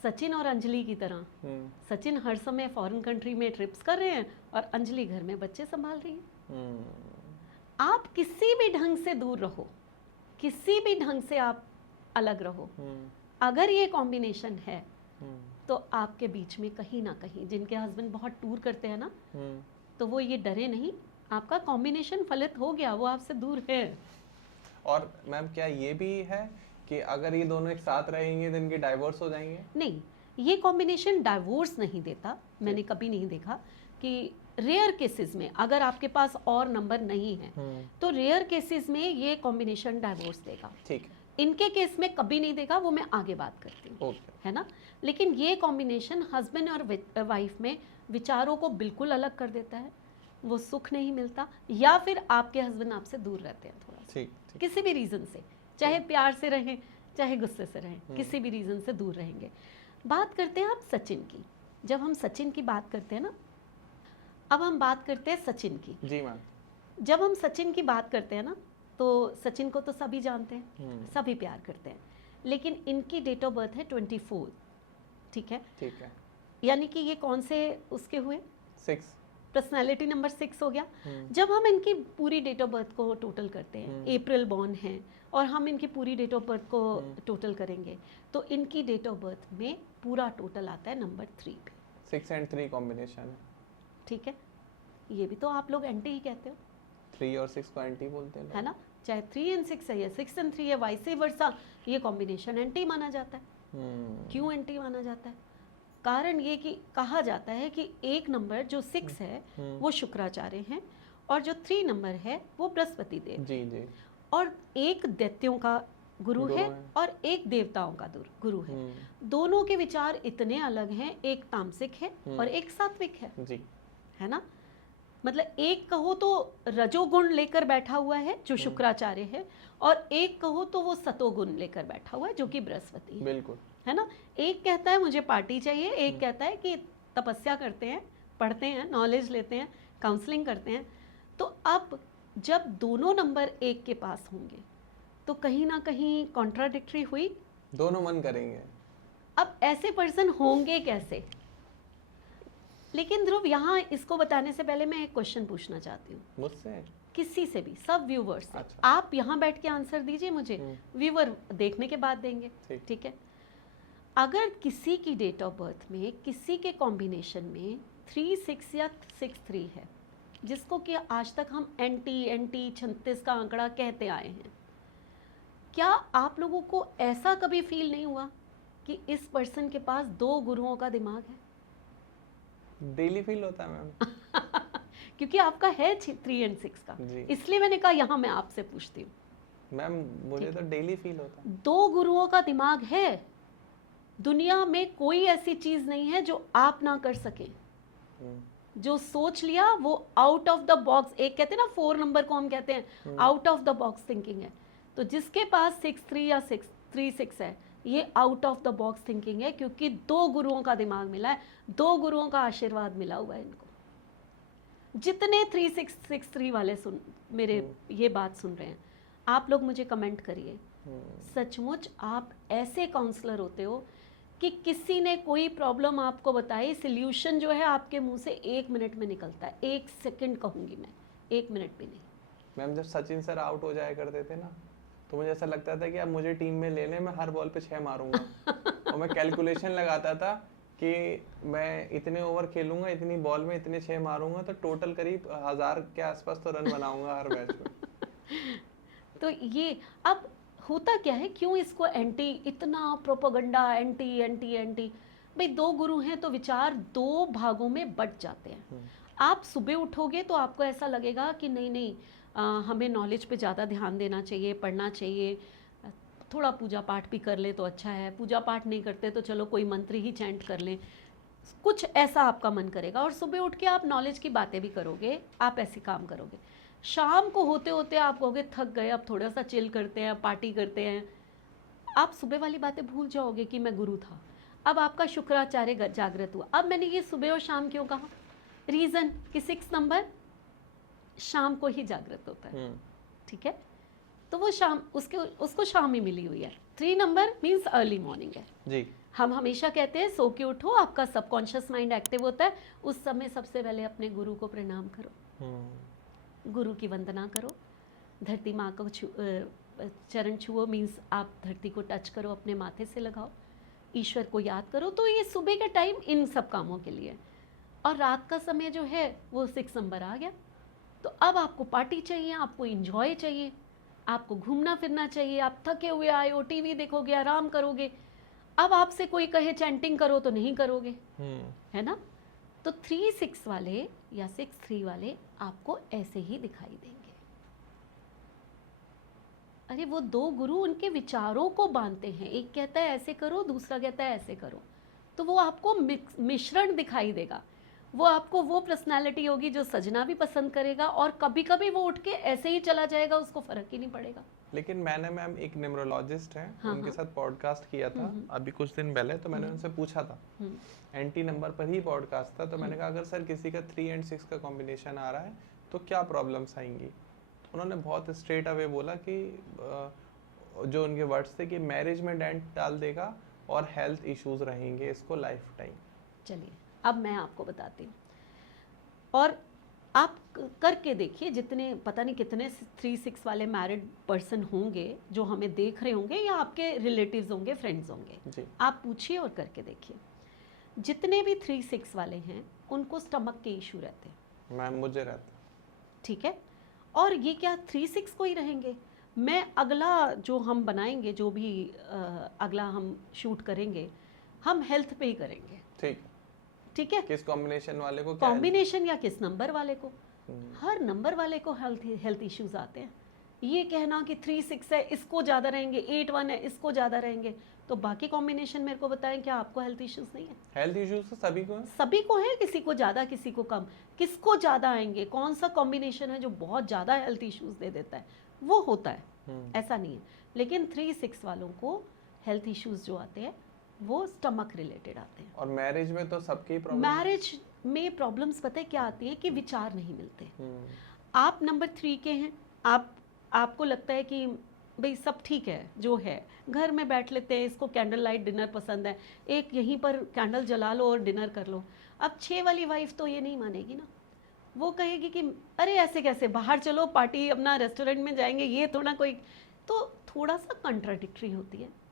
सचिन और अंजलि की तरह सचिन हर समय फॉरेन कंट्री में ट्रिप्स कर रहे हैं और अंजलि घर में बच्चे संभाल रही है। आप किसी भी ढंग से दूर रहो, किसी भी ढंग से आप अलग रहो, अगर ये कॉम्बिनेशन है तो आपके बीच में कहीं ना कहीं, जिनके हस्बैंड बहुत टूर करते हैं ना, तो वो ये डरे नहीं, आपका कॉम्बिनेशन फलित हो गया, वो आपसे दूर है। और मैम क्या ये भी है कि अगर ये दोनों एक साथ रहेंगे तो इनके डाइवोर्स हो जाएंगे? नहीं, ये कॉम्बिनेशन डाइवोर्स नहीं देता। मैंने कभी नहीं देखा कि रेयर केसेस में, अगर आपके पास और नंबर नहीं है तो रेयर केसेस में ये कॉम्बिनेशन डाइवोर्स देगा। ठीक। इनके केस में कभी नहीं देगा, वो मैं आगे बात करती हूँ। है ना। लेकिन ये कॉम्बिनेशन हस्बैंड और वाइफ में विचारों को बिल्कुल अलग कर देता है, वो सुख नहीं मिलता, या फिर आपके हस्बैंड आपसे दूर रहते हैं थोड़ा सा, किसी भी रीज़न से, चाहे प्यार से रहें चाहे गुस्से से रहें, किसी भी रीज़न से दूर रहेंगे। बात करते हैं आप सचिन की। जब हम सचिन की बात करते हैं ना, अब हम बात करते हैं सचिन की। जी मैम। जब हम सचिन की बात करते हैं ना, तो सचिन को तो सभी जानते हैं, सभी प्यार करते हैं, लेकिन इनकी डेट ऑफ बर्थ है 24, ठीक है, ठीक है, यानी कि ये कौन से उसके हुए, 6, पर्सनालिटी नंबर 6 हो गया। जब हम इनकी पूरी डेट ऑफ बर्थ को टोटल करते हैं, अप्रैल बॉर्न है, और हम इनकी पूरी डेट ऑफ बर्थ को टोटल करेंगे तो इनकी डेट ऑफ बर्थ में पूरा टोटल आता है नंबर 3 पे। 6 and 3 कॉम्बिनेशन है, ठीक है, ये भी तो आप लोग एंटी ही कहते हो, 3 और 6 को एंटी बोलते हैं, है ना, चाहे 3 and 6 है या 6 and 3 है, वाइस वर्सा, ये कॉम्बिनेशन एंटी माना जाता है। क्यों एंटी माना जाता है? कारण ये कि कहा जाता है कि एक नंबर जो 6 है वो शुक्राचार्य हैं, और जो 3 नंबर है वो बृहस्पति देव, जी जी, और एक दैत्यों का गुरु है और एक देवताओं का गुरु है। दोनों के विचार इतने अलग हैं, एक तामसिक है और एक सात्विक है जी, है ना, मतलब एक कहो तो रजोगुण लेकर बैठा हुआ है जो शुक्राचार्य है, और एक कहो तो वो सतोगुण लेकर बैठा हुआ है जो कि बृहस्पति है, बिल्कुल, है ना। एक कहता है मुझे पार्टी चाहिए, एक कहता है कि तपस्या करते हैं, पढ़ते हैं, नॉलेज लेते हैं, काउंसलिंग करते हैं। तो अब जब दोनों नंबर एक के पास होंगे तो कहीं ना कहीं कॉन्ट्राडिक्टरी हुई, दोनों मन करेंगे। अब ऐसे पर्सन होंगे कैसे? लेकिन ध्रुव, यहाँ इसको बताने से पहले मैं एक क्वेश्चन पूछना चाहती हूँ मुझसे, किसी से भी, सब व्यूवर्स से। अच्छा। आप यहाँ बैठ के आंसर दीजिए मुझे, व्यूवर देखने के बाद देंगे, ठीक है। अगर किसी की डेट ऑफ बर्थ में किसी के कॉम्बिनेशन में 3-6 या 6-3 है, जिसको कि आज तक हम एंटी 36 का आंकड़ा कहते आए हैं, क्या आप लोगों को ऐसा कभी फील नहीं हुआ कि इस पर्सन के पास 2 गुरुओं का दिमाग है? डेली फील होता है मैम। क्योंकि आपका है 3 and 6 का, इसलिए मैंने कहा यहाँ मैं आपसे पूछती हूँ। मैम मुझे तो डेली फील होता है। 2 गुरुओं का दिमाग है, दुनिया में कोई ऐसी चीज नहीं है जो आप ना कर सके। जो सोच लिया वो आउट ऑफ द बॉक्स, एक कहते हैं ना 4 नंबर को हम कहते हैं out of the box thinking है, तो जिसके पास 6-3 या 6-3-6 है, ये out of the box thinking है, क्योंकि 2 गुरुओं का दिमाग मिला है, 2 गुरुओं का आशीर्वाद मिला हुआ है इनको। जितने 3-6-6-3 वाले मेरे ये बात सुन रहे हैं, आप लोग मुझे कमेंट करिए, सचमुच आप ऐसे काउंसलर होते हो कि किसी ने कोई प्रॉब्लम आपको बताई, सॉल्यूशन जो है आपके मुंह से 1 मिनट में निकलता है। 1 सेकंड कहूंगी मैं, 1 मिनट भी नहीं। मैम जब सचिन सर आउट हो जाया करते थे ना, तो मुझे ऐसा लगता था कि अब मुझे टीम में ले लें, मैं हर बॉल पे 6 मारूंगा। और मैं कैलकुलेशन लगाता था कि मैं इतने ओवर खेलूंगा, इतनी बॉल में इतने 6 मारूंगा, तो टोटल करीब 1000 के आसपास तो रन बनाऊंगा हर मैच में। तो ये अब होता क्या है, क्यों इसको एंटी, इतना प्रोपेगेंडा, एंटी? भाई 2 गुरु हैं तो विचार 2 भागों में बट जाते हैं। आप सुबह उठोगे तो आपको ऐसा लगेगा कि नहीं, हमें नॉलेज पे ज़्यादा ध्यान देना चाहिए, पढ़ना चाहिए, थोड़ा पूजा पाठ भी कर ले तो अच्छा है, पूजा पाठ नहीं करते तो चलो कोई मंत्र ही चैंट कर लें, कुछ ऐसा आपका मन करेगा। और सुबह उठ के आप नॉलेज की बातें भी करोगे, आप ऐसे काम करोगे। शाम को होते होते आप कहोगे थक गए, अब थोड़ा सा चिल करते हैं, पार्टी करते हैं, आप सुबह वाली बातें भूल जाओगे कि मैं गुरु था। अब आपका शुक्राचार्य जागृत हुआ। अब मैंने ये सुबह और शाम क्यों कहा? रीज़न कि 6 नंबर शाम को ही जागृत होता है, ठीक है, तो वो शाम उसको शाम ही मिली हुई है। 3 नंबर मीन्स अर्ली मॉर्निंग है जी। हम हमेशा कहते हैं सो के उठो, आपका सबकॉन्शियस माइंड एक्टिव होता है, उस समय सबसे पहले अपने गुरु को प्रणाम करो, गुरु की वंदना करो, धरती माँ को चरण छुओ, मीन्स आप धरती को टच करो, अपने माथे से लगाओ, ईश्वर को याद करो। तो ये सुबह का टाइम इन सब कामों के लिए। और रात का समय जो है वो 6 नंबर आ गया, तो अब आपको पार्टी चाहिए, आपको इंजॉय चाहिए, आपको घूमना फिरना चाहिए, आप थके हुए आए हो, टीवी देखोगे, आराम करोगे। अब आपसे कोई कहे चैंटिंग करो तो नहीं करोगे, है ना। तो 3-6 वाले या 6-3 वाले आपको ऐसे ही दिखाई देंगे। अरे वो 2 गुरु उनके विचारों को बांधते हैं, एक कहता है ऐसे करो, दूसरा कहता है ऐसे करो, तो वो आपको मिश्रण दिखाई देगा। वो आपको वो पर्सनालिटी होगी जो सजना भी पसंद करेगा, और कभी कभी वो उठ के ऐसे ही चला जाएगा, उसको फर्क ही नहीं पड़ेगा। लेकिन मैंने मैम एक न्यूमरोलॉजिस्ट है, उनके साथ पॉडकास्ट किया था अभी कुछ दिन पहले, तो मैंने उनसे पूछा था, एंटी नंबर पर ही पॉडकास्ट था, तो मैंने कहा अगर सर किसी का 3 and 6 का कॉम्बिनेशन आ रहा है तो क्या प्रॉब्लम्स आएंगी? उन्होंने बहुत स्ट्रेट अवे बोला कि जो उनके वर्ड्स थे कि मैरिज में डेंट डाल देगा और हेल्थ इश्यूज रहेंगे इसको लाइफ टाइम। चलिए अब मैं आपको बताती हूँ, और आप करके देखिए, जितने पता नहीं कितने 3-6 वाले मैरिड पर्सन होंगे जो हमें देख रहे होंगे या आपके रिलेटिव्स होंगे, फ्रेंड्स होंगे जी। आप पूछिए और करके देखिए, जितने भी 3-6 वाले हैं उनको स्टमक के इशू रहते हैं। मैम मुझे रहता, ठीक है, और ये क्या 3-6 को ही रहेंगे? मैं अगला जो हम बनाएंगे, जो भी अगला हम शूट करेंगे, हम हेल्थ पे ही करेंगे। ठीक ठीक है, किस कॉम्बिनेशन वाले को क्या कॉम्बिनेशन या किस नंबर वाले को, हर नंबर वाले को हेल्थ इश्यूज आते हैं। ये कहना कि 3-6 है इसको ज़्यादा रहेंगे, 8-1 है इसको ज़्यादा रहेंगे, तो बाकी कॉम्बिनेशन मेरे को बताएं, क्या आपको हेल्थ इश्यूज नहीं है? हेल्थ इश्यूज तो सभी को है। सभी को है, किसी को ज़्यादा किसी को कम। किसको ज़्यादा आएंगे, कौन सा कॉम्बिनेशन है जो बहुत ज़्यादा हेल्थ इश्यूज दे देता है, वो होता है, ऐसा नहीं है। लेकिन 3-6 वालों को हेल्थ इश्यूज जो आते हैं वो स्टमक रिलेटेड आते हैं। और मैरिज में तो सबकी प्रॉब्लम, मैरिज में प्रॉब्लम्स पता है क्या आती है कि विचार नहीं मिलते। आप नंबर 3 के हैं, आपको लगता है कि भाई सब ठीक है जो है, घर में बैठ लेते हैं, इसको कैंडल लाइट डिनर पसंद है, एक यहीं पर कैंडल जला लो और डिनर कर लो। अब 6 वाली वाइफ तो ये नहीं मानेगी ना, वो कहेगी कि अरे ऐसे कैसे, बाहर चलो पार्टी अपना रेस्टोरेंट में जाएंगे, ये थोड़ा कोई, तो थोड़ा सा कंट्राडिक्टरी होती है।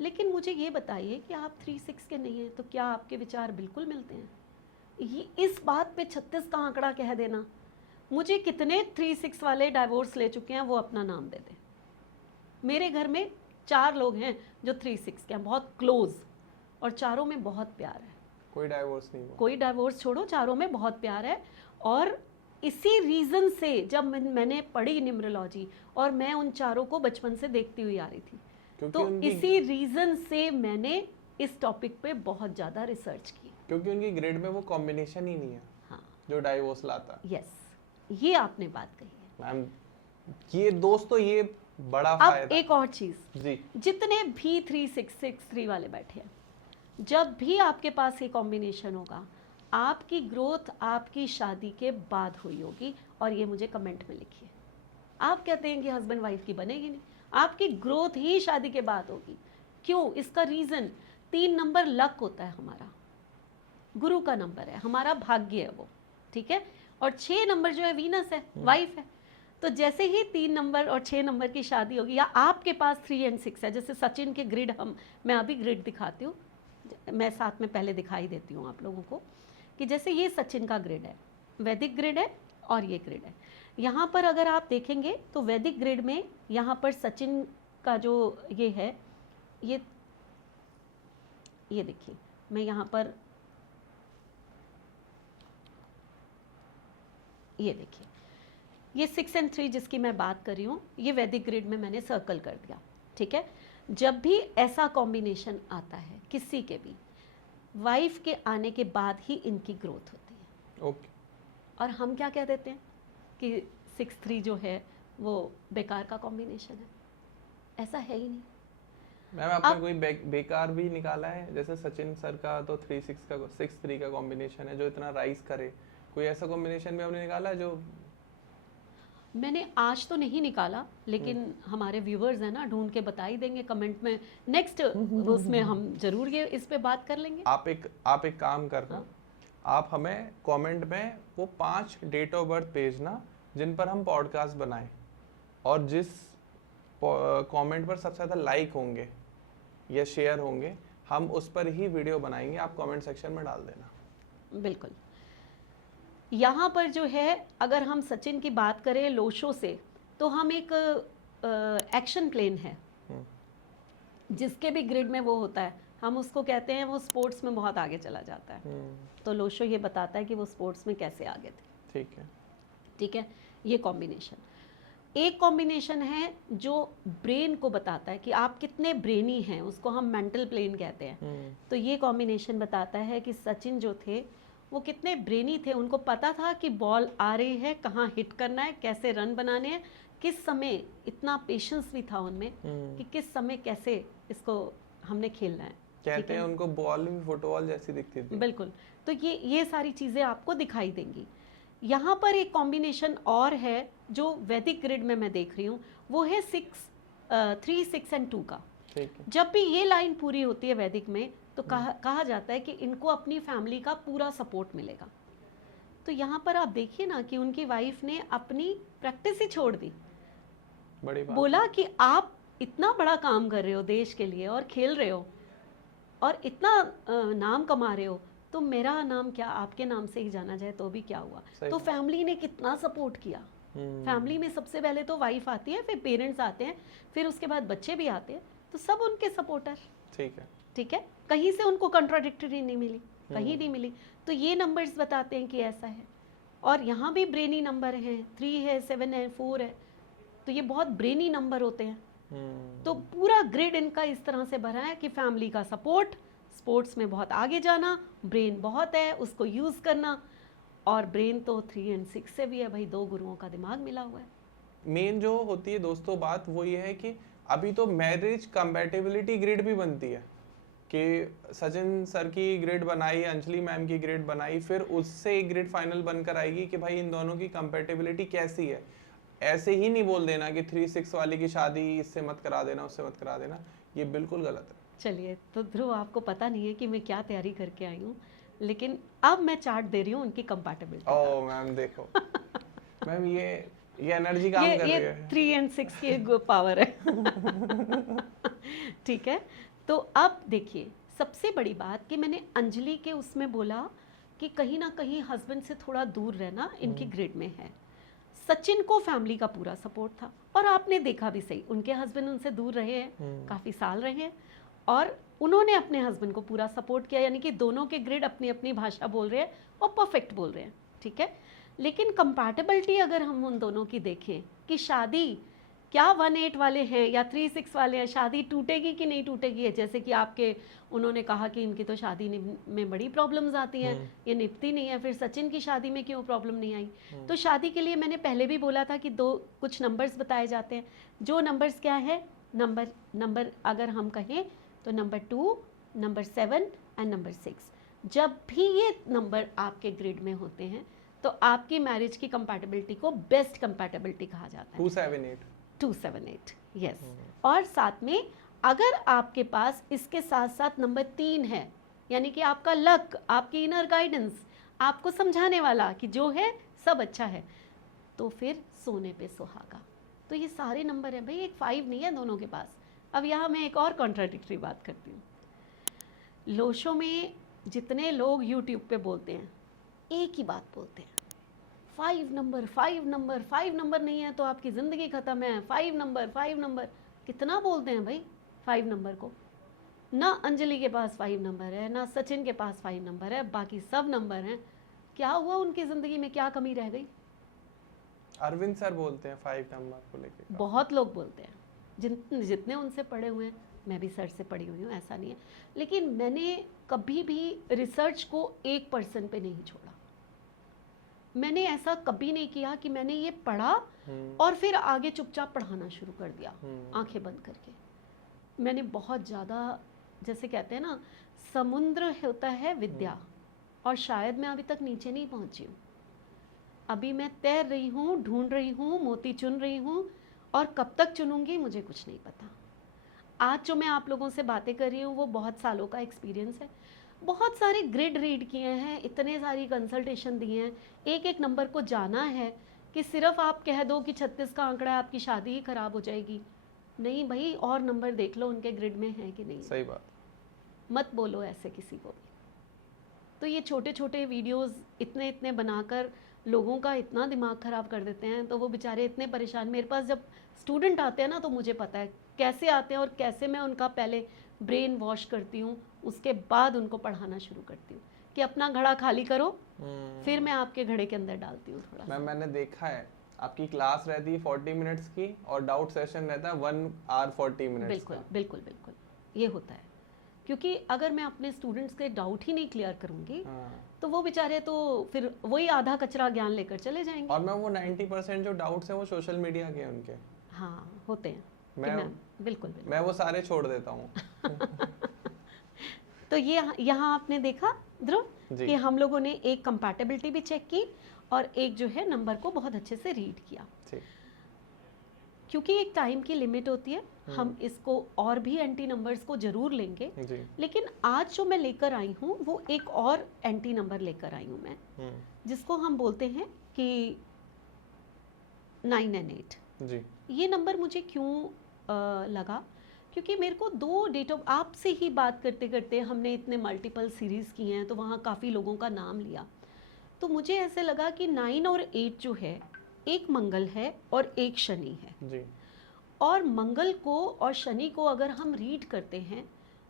लेकिन मुझे ये बताइए कि आप 3-6 के नहीं हैं तो क्या आपके विचार बिल्कुल मिलते हैं? ये इस बात पे 36 का आंकड़ा कह देना, मुझे कितने 3-6 वाले डाइवोर्स ले चुके हैं वो अपना नाम दे दें। मेरे घर में 4 लोग हैं जो 3-6 के हैं, बहुत क्लोज, और चारों में बहुत प्यार है, कोई डाइवोर्स नहीं हुआ। कोई डाइवोर्स छोड़ो, चारों में बहुत प्यार है। और इसी रीज़न से जब मैंने पढ़ी न्यूमरोलॉजी, और मैं उन चारों को बचपन से देखती हुई आ रही थी, तो इसी रीज़न से मैंने इस टॉपिक पे बहुत ज़्यादा रिसर्च की, क्योंकि उनकी ग्रिड में वो कॉम्बिनेशन ही नहीं है। हाँ, जो डाइवोर्स लाता है। यस, ये आपने बात कही है मैम। ये दोस्तों ये बड़ा अब फायदा। एक और चीज़ जी, जितने भी 3-6-6-3 वाले बैठे हैं, जब भी आपके पास ये कॉम्बिनेशन होगा, आपकी ग्रोथ आपकी शादी के बाद हुई होगी, और ये मुझे कमेंट में लिखिए। आप कहते हैं कि हस्बैंड वाइफ की बनेगी नहीं, आपकी ग्रोथ ही शादी के बाद होगी। क्यों? इसका रीज़न 3 नंबर लक होता है, हमारा गुरु का नंबर है, हमारा भाग्य है वो, ठीक है। और 6 नंबर जो है वीनस है, वाइफ है। तो जैसे ही 3 नंबर और 6 नंबर की शादी होगी, या आपके पास 3 और 6 है, जैसे सचिन के ग्रिड, मैं अभी ग्रिड दिखाती हूँ, मैं साथ में पहले दिखाई देती हूँ आप लोगों को, कि जैसे ये सचिन का ग्रिड है, वैदिक ग्रिड है, और ये ग्रिड है। यहाँ पर अगर आप देखेंगे तो वैदिक ग्रिड में यहाँ पर सचिन का जो ये है, ये देखिए, मैं यहाँ पर ये देखिए, ये 6 और 3 जिसकी मैं बात कर रही हूँ, ये वैदिक ग्रिड में मैंने सर्कल कर दिया, ठीक है। जब भी ऐसा कॉम्बिनेशन आता है किसी के भी, वाइफ के आने के बाद ही इनकी ग्रोथ होती है। ओके। और हम क्या कह देते हैं कि 6-3 जो है वो बेकार का कॉम्बिनेशन है, ऐसा है ही नहीं। मैम आपने कोई बेकार भी निकाला है? जैसे सचिन सर का तो 3-6 का 6-3 का कॉम्बिनेशन है जो इतना राइज करे, कोई ऐसा कॉम्बिनेशन भी आपने निकाला जो? मैंने आज तो नहीं निकाला, लेकिन हमारे व्यूवर्स हैं ना, ढूंढ के बता ही देंगे कमेंट में, नेक्स्ट उसमें हम जरूर ये इस पे बात कर लेंगे। आप एक काम करना, हाँ? आप हमें कमेंट में वो 5 डेट ऑफ बर्थ भेजना जिन पर हम पॉडकास्ट बनाएं, और जिस कमेंट पर सबसे ज़्यादा लाइक होंगे या शेयर होंगे, हम उस पर ही वीडियो बनाएंगे, आप कमेंट सेक्शन में डाल देना। बिल्कुल। यहाँ पर जो है, अगर हम सचिन की बात करें लोशो से, तो हम एक एक्शन प्लेन है, जिसके भी ग्रिड में वो होता है, हम उसको कहते हैं वो स्पोर्ट्स में बहुत आगे चला जाता है। तो लोशो ये बताता है कि वो स्पोर्ट्स में कैसे आगे थे। ठीक है, ठीक है। ये कॉम्बिनेशन, एक कॉम्बिनेशन है जो ब्रेन को बताता है कि आप कितने ब्रेनी हैं, उसको हम मेंटल प्लेन कहते हैं। तो ये कॉम्बिनेशन बताता है कि सचिन जो थे वो कितने ब्रेनी थे, उनको पता था कि बॉल आ रही है, कहाँ हिट करना है, कैसे रन बनाने हैं, किस समय, इतना पेशेंस भी था उनमें कि किस समय कैसे इसको हमने खेलना है। कहते हैं उनको बॉल भी फुटबॉल जैसी दिखती थी। बिल्कुल। तो ये सारी चीज़ें आपको दिखाई देंगी। यहाँ पर एक कॉम्बिनेशन और है जो वैदिक ग्रिड में मैं देख रही हूँ वो है 3, 6 एंड 2 का। ठीक है। जब भी ये लाइन पूरी होती है वैदिक में तो कहा जाता है कि इनको अपनी फैमिली का पूरा सपोर्ट मिलेगा। तो यहाँ पर आप देखिए ना कि उनकी वाइफ ने अपनी प्रैक्टिस ही छोड़ दी, बड़ी बात। बोला कि आप इतना बड़ा काम कर रहे हो देश के लिए और खेल रहे हो और इतना नाम कमा रहे हो, तो मेरा नाम क्या आपके नाम से ही जाना जाए तो भी क्या हुआ। तो फैमिली ने कितना सपोर्ट किया। फैमिली में सबसे पहले तो वाइफ आती है, फिर पेरेंट्स आते हैं, फिर उसके बाद बच्चे भी आते हैं, तो सब उनके सपोर्टर। ठीक है, ठीक है, कहीं से उनको कंट्राडिक्टरी नहीं मिली, कहीं नहीं मिली। तो ये नंबर्स बताते हैं कि ऐसा है। और यहाँ भी ब्रेनी नंबर हैं, 3 है, 7 है, 4 है, तो ये बहुत ब्रेनी नंबर होते हैं। तो पूरा ग्रिड इनका इस तरह से भरा है कि फैमिली का सपोर्ट, स्पोर्ट्स में बहुत आगे जाना, ब्रेन बहुत है उसको यूज करना, और ब्रेन तो 3 एंड 6 से भी है भाई, 2 गुरुओं का दिमाग मिला हुआ है। मेन जो होती है दोस्तों बात वो ये है कि अभी तो मैरिज कंपैटिबिलिटी ग्रिड भी बनती है कि सचिन सर की ग्रिड बनाई, अंजलि मैम की ग्रिड बनाई, फिर उससे एक ग्रिड फाइनल बनकर आएगी कि भाई इन दोनों की कंपैटिबिलिटी कैसी है। ऐसे ही नहीं बोल देना कि 3-6 वाली की शादी इससे मत करा देना, उससे मत करा देना, ये बिल्कुल गलत है। चलिए, तो ध्रुव आपको पता नहीं है कि मैं क्या तैयारी करके आई हूँ, लेकिन अब मैं चार्ट दे रही हूँ उनकी कंपैटिबिलिटी। ओह मैम देखो मैम ये एनर्जी काम कर रही है। 3 एंड 6 की पावर है। ठीक है, तो अब देखिए सबसे बड़ी बात कि मैंने अंजलि के उसमें बोला कि कहीं ना कहीं हस्बैंड से थोड़ा दूर रहना इनकी ग्रिड में है। सचिन को फैमिली का पूरा सपोर्ट था, और आपने देखा भी सही, उनके हस्बैंड उनसे दूर रहे हैं, काफ़ी साल रहे हैं, और उन्होंने अपने हस्बैंड को पूरा सपोर्ट किया। यानी कि दोनों के ग्रिड अपनी अपनी भाषा बोल रहे हैं और परफेक्ट बोल रहे हैं। ठीक है, लेकिन कंपैटिबिलिटी अगर हम उन दोनों की देखें कि शादी क्या 1-8 वाले हैं या 3-6 वाले हैं, शादी टूटेगी कि नहीं टूटेगी है। जैसे कि आपके उन्होंने कहा कि इनकी तो शादी में बड़ी प्रॉब्लम्स आती हैं, ये निपती नहीं है, फिर सचिन की शादी में क्यों प्रॉब्लम नहीं आई। तो शादी के लिए मैंने पहले भी बोला था कि कुछ नंबर्स बताए जाते हैं। जो नंबर्स क्या है, नंबर अगर हम कहें तो नंबर 2, नंबर 7 एंड नंबर 6। जब भी ये नंबर आपके ग्रिड में होते हैं तो आपकी मैरिज की कंपैटिबिलिटी को बेस्ट कंपैटिबिलिटी कहा जाता है। 278 यस। और साथ में अगर आपके पास इसके साथ साथ नंबर 3 है, यानी कि आपका लक, आपकी इनर गाइडेंस, आपको समझाने वाला कि जो है सब अच्छा है, तो फिर सोने पे सुहागा। तो ये सारे नंबर हैं भाई, एक 5 नहीं है दोनों के पास। अब यहाँ मैं एक और कॉन्ट्राडिक्टरी बात करती हूँ। लोशो में जितने लोग यूट्यूब पे बोलते हैं एक ही बात बोलते हैं, 5 नंबर 5 नंबर 5 नंबर नहीं है तो आपकी ज़िंदगी ख़त्म है, 5 नंबर 5 नंबर। कितना बोलते हैं भाई 5 नंबर को। ना अंजलि के पास 5 नंबर है, ना सचिन के पास 5 नंबर है, बाकी सब नंबर हैं। क्या हुआ उनकी ज़िंदगी में, क्या कमी रह गई? अरविंद सर बोलते हैं 5 नंबर को लेकर। बहुत लोग बोलते हैं, जितने उनसे पढ़े हुए हैं, मैं भी सर से पढ़ी हुई हूँ, ऐसा नहीं है, लेकिन मैंने कभी भी रिसर्च को 1% पे नहीं छोड़ा। मैंने ऐसा कभी नहीं किया कि मैंने ये पढ़ा और फिर आगे चुपचाप पढ़ाना शुरू कर दिया आंखें बंद करके। मैंने बहुत ज़्यादा, जैसे कहते हैं ना, समुद्र होता है विद्या, और शायद मैं अभी तक नीचे नहीं पहुंची हूँ। अभी मैं तैर रही हूँ, ढूंढ रही हूँ, मोती चुन रही हूँ, और कब तक चुनूंगी मुझे कुछ नहीं पता। आज जो मैं आप लोगों से बातें कर रही हूँ वो बहुत सालों का एक्सपीरियंस है। बहुत सारे ग्रिड रीड किए हैं, इतने सारी कंसल्टेशन दिए हैं, एक एक नंबर को जाना है कि सिर्फ आप कह दो कि 36 का आंकड़ा है आपकी शादी ही खराब हो जाएगी। नहीं भाई, और नंबर देख लो उनके ग्रिड में है कि नहीं। सही बात। मत बोलो ऐसे किसी को भी। तो ये छोटे छोटे वीडियोस इतने इतने बनाकर लोगों का इतना दिमाग ख़राब कर देते हैं, तो वो बेचारे इतने परेशान। मेरे पास जब स्टूडेंट आते हैं ना, तो मुझे पता है कैसे आते हैं और कैसे मैं उनका पहले ब्रेन वॉश करती हूँ, उसके बाद उनको पढ़ाना शुरू करती हूँ कि अपना घड़ा खाली करो, फिर मैं आपके घड़े के अंदर डालती हूँ थोड़ा। मैंने देखा है आपकी क्लास रहती है 40 मिनट्स की और डाउट सेशन रहता है 1 आवर 40 मिनट्स। बिल्कुल बिल्कुल बिल्कुल, ये होता है। क्योंकि अगर मैं अपने स्टूडेंट्स के डाउट ही नहीं क्लियर करूंगी तो वो बेचारे तो फिर वही आधा कचरा ज्ञान लेकर चले जाएंगे। और मैं वो 90% जो डाउट्स हैं वो सोशल मीडिया के हैं उनके। हाँ होते हैं। मैं बिल्कुल मैं वो सारे छोड़ देता हूँ। तो ये यहाँ आपने देखा ध्रुव जी। कि हम लोगों ने एक कंपैटिबिलिटी भी चेक की और एक जो है नंबर को बहुत अच्छे से रीड किया। ठीक। क्योंकि एक टाइम की लिमिट होती है, हम इसको और भी एंटी नंबर्स को जरूर लेंगे, जी। लेकिन आज जो मैं लेकर आई हूँ वो एक और एंटी नंबर लेकर आई हूँ मैं, जिसको हम बोलते हैं कि 9 and 8। जी। ये नंबर मुझे क्यों लगा, क्योंकि मेरे को दो डेट ऑफ, आपसे ही बात करते करते हमने इतने मल्टीपल सीरीज़ किए हैं तो वहाँ काफ़ी लोगों का नाम लिया, तो मुझे ऐसे लगा कि 9 और 8 जो है, एक मंगल है और एक शनि है जी। और मंगल को और शनि को अगर हम रीड करते हैं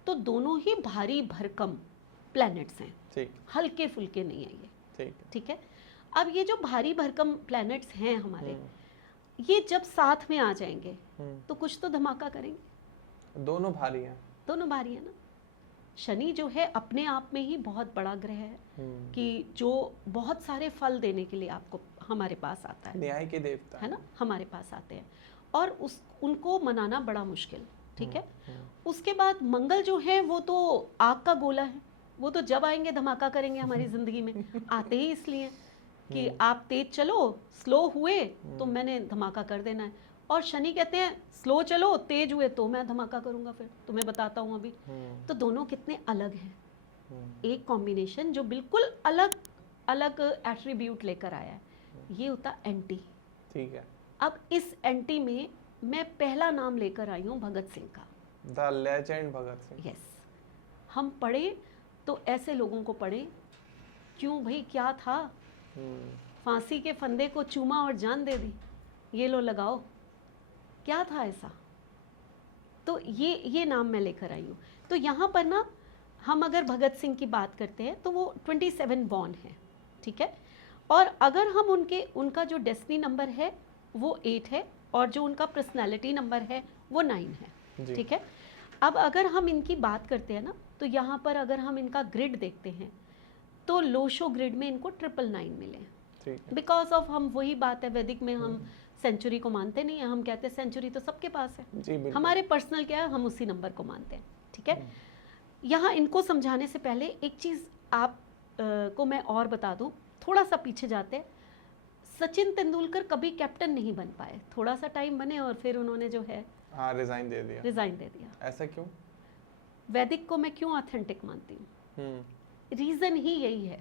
तो दोनों ही भारी भरकम प्लैनेट्स हैं, ठीक। हल्के फुल्के नहीं है ये। ठीक है। ठीक है। अब ये जो भारी भरकम प्लैनेट्स हैं हमारे, ये जब साथ में आ जाएंगे तो कुछ तो धमाका करेंगे। दोनों भारी हैं। दोनों भारी है ना। शनि जो है अपने आप में ही बहुत बड़ा ग्रह है कि जो बहुत सारे फल देने के लिए आपको हमारे पास आता है, न्याय के देवता है ना, हमारे पास आते हैं और उनको मनाना बड़ा मुश्किल। ठीक है। उसके बाद मंगल जो है वो तो आग का गोला है, वो तो जब आएंगे धमाका करेंगे हमारी जिंदगी में, आते ही इसलिए कि आप तेज चलो, स्लो हुए तो मैंने धमाका कर देना है। और शनि कहते हैं स्लो चलो, तेज हुए तो मैं धमाका करूंगा, फिर तुम्हें बताता हूँ अभी। तो दोनों कितने अलग हैं, एक कॉम्बिनेशन जो बिल्कुल अलग अलग एट्रीब्यूट लेकर आया है, ये होता एंटी। ठीक है। अब इस एंटी में मैं पहला नाम लेकर आई हूँ भगत सिंह का। The legend Bhagat Singh. Yes. हम पढ़े तो ऐसे लोगों को पढ़े, क्यों भाई, क्या था, फांसी के फंदे को चूमा और जान दे दी, ये लो लगाओ, क्या था ऐसा। तो ये नाम मैं लेकर आई हूँ। तो यहाँ पर ना हम अगर भगत सिंह की बात करते हैं तो वो 27 बॉर्न है। ठीक है। और अगर हम उनका जो डेस्टिनी नंबर है वो 8 है और जो उनका पर्सनैलिटी नंबर है वो 9 है। ठीक है। अब अगर हम इनकी बात करते हैं ना, तो यहाँ पर अगर हम इनका ग्रिड देखते हैं तो लोशो ग्रिड में इनको 999 मिले। बिकॉज ऑफ, हम वही बात है, वैदिक में हम सेंचुरी को मानते नहीं है, हम कहते हैं सेंचुरी तो सबके पास है, हमारे पर्सनल क्या है, हम उसी नंबर को मानते हैं। ठीक है। यहाँ इनको समझाने से पहले एक चीज़ आप को मैं और बता दूं, थोड़ा सा पीछे जाते हैं। सचिन तेंदुलकर कभी कैप्टन नहीं बन पाए, थोड़ा सा टाइम बने और फिर उन्होंने जो है रिजाइन दे दिया। ऐसा क्यों? वैदिक को मैं क्यों ऑथेंटिक मानती हूँ, रीजन ही यही है,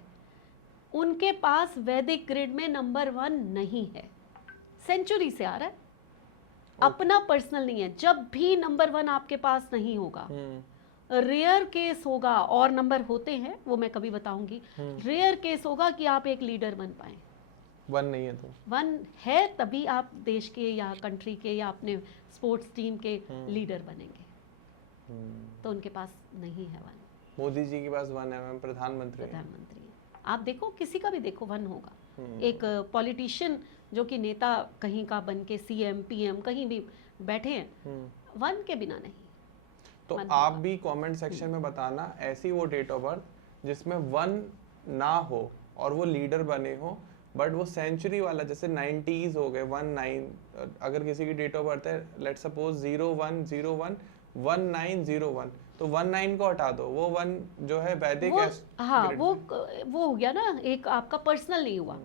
उनके पास वैदिक ग्रिड में नंबर 1 नहीं है, सेंचुरी से आ रहा है, अपना पर्सनल नहीं है। जब भी नंबर 1 आपके पास नहीं होगा, रेयर केस होगा, और नंबर होते हैं वो मैं कभी बताऊंगी, रेयर केस होगा कि आप एक लीडर बन पाए। 1 नहीं है तो 1 है तभी आप देश के या कंट्री के या अपने स्पोर्ट्स टीम के लीडर बनेंगे। तो उनके पास नहीं है 1। मोदी जी के पास 1 है, मैम, प्रधानमंत्री है। आप देखो, किसी का भी देखो 1 होगा। एक पॉलिटिशियन जो कि नेता कहीं का बन के CM PM कहीं भी बैठे हैं, 1 के बिना नहीं। तो आप भी कमेंट सेक्शन में बताना ऐसी वो डेट ऑफ बर्थ जिसमें 1 ना हो और वो लीडर बने हो, बट वो सेंचुरी वाला, जैसे 90s हो गए 19, अगर किसी की डेट ऑफ बर्थ है लेट्स सपोज 0101 1901, तो 19 को हटा दो, वो 1 जो है वैदिक है। हाँ, वो हो गया ना, एक आपका पर्सनल नहीं हुआ,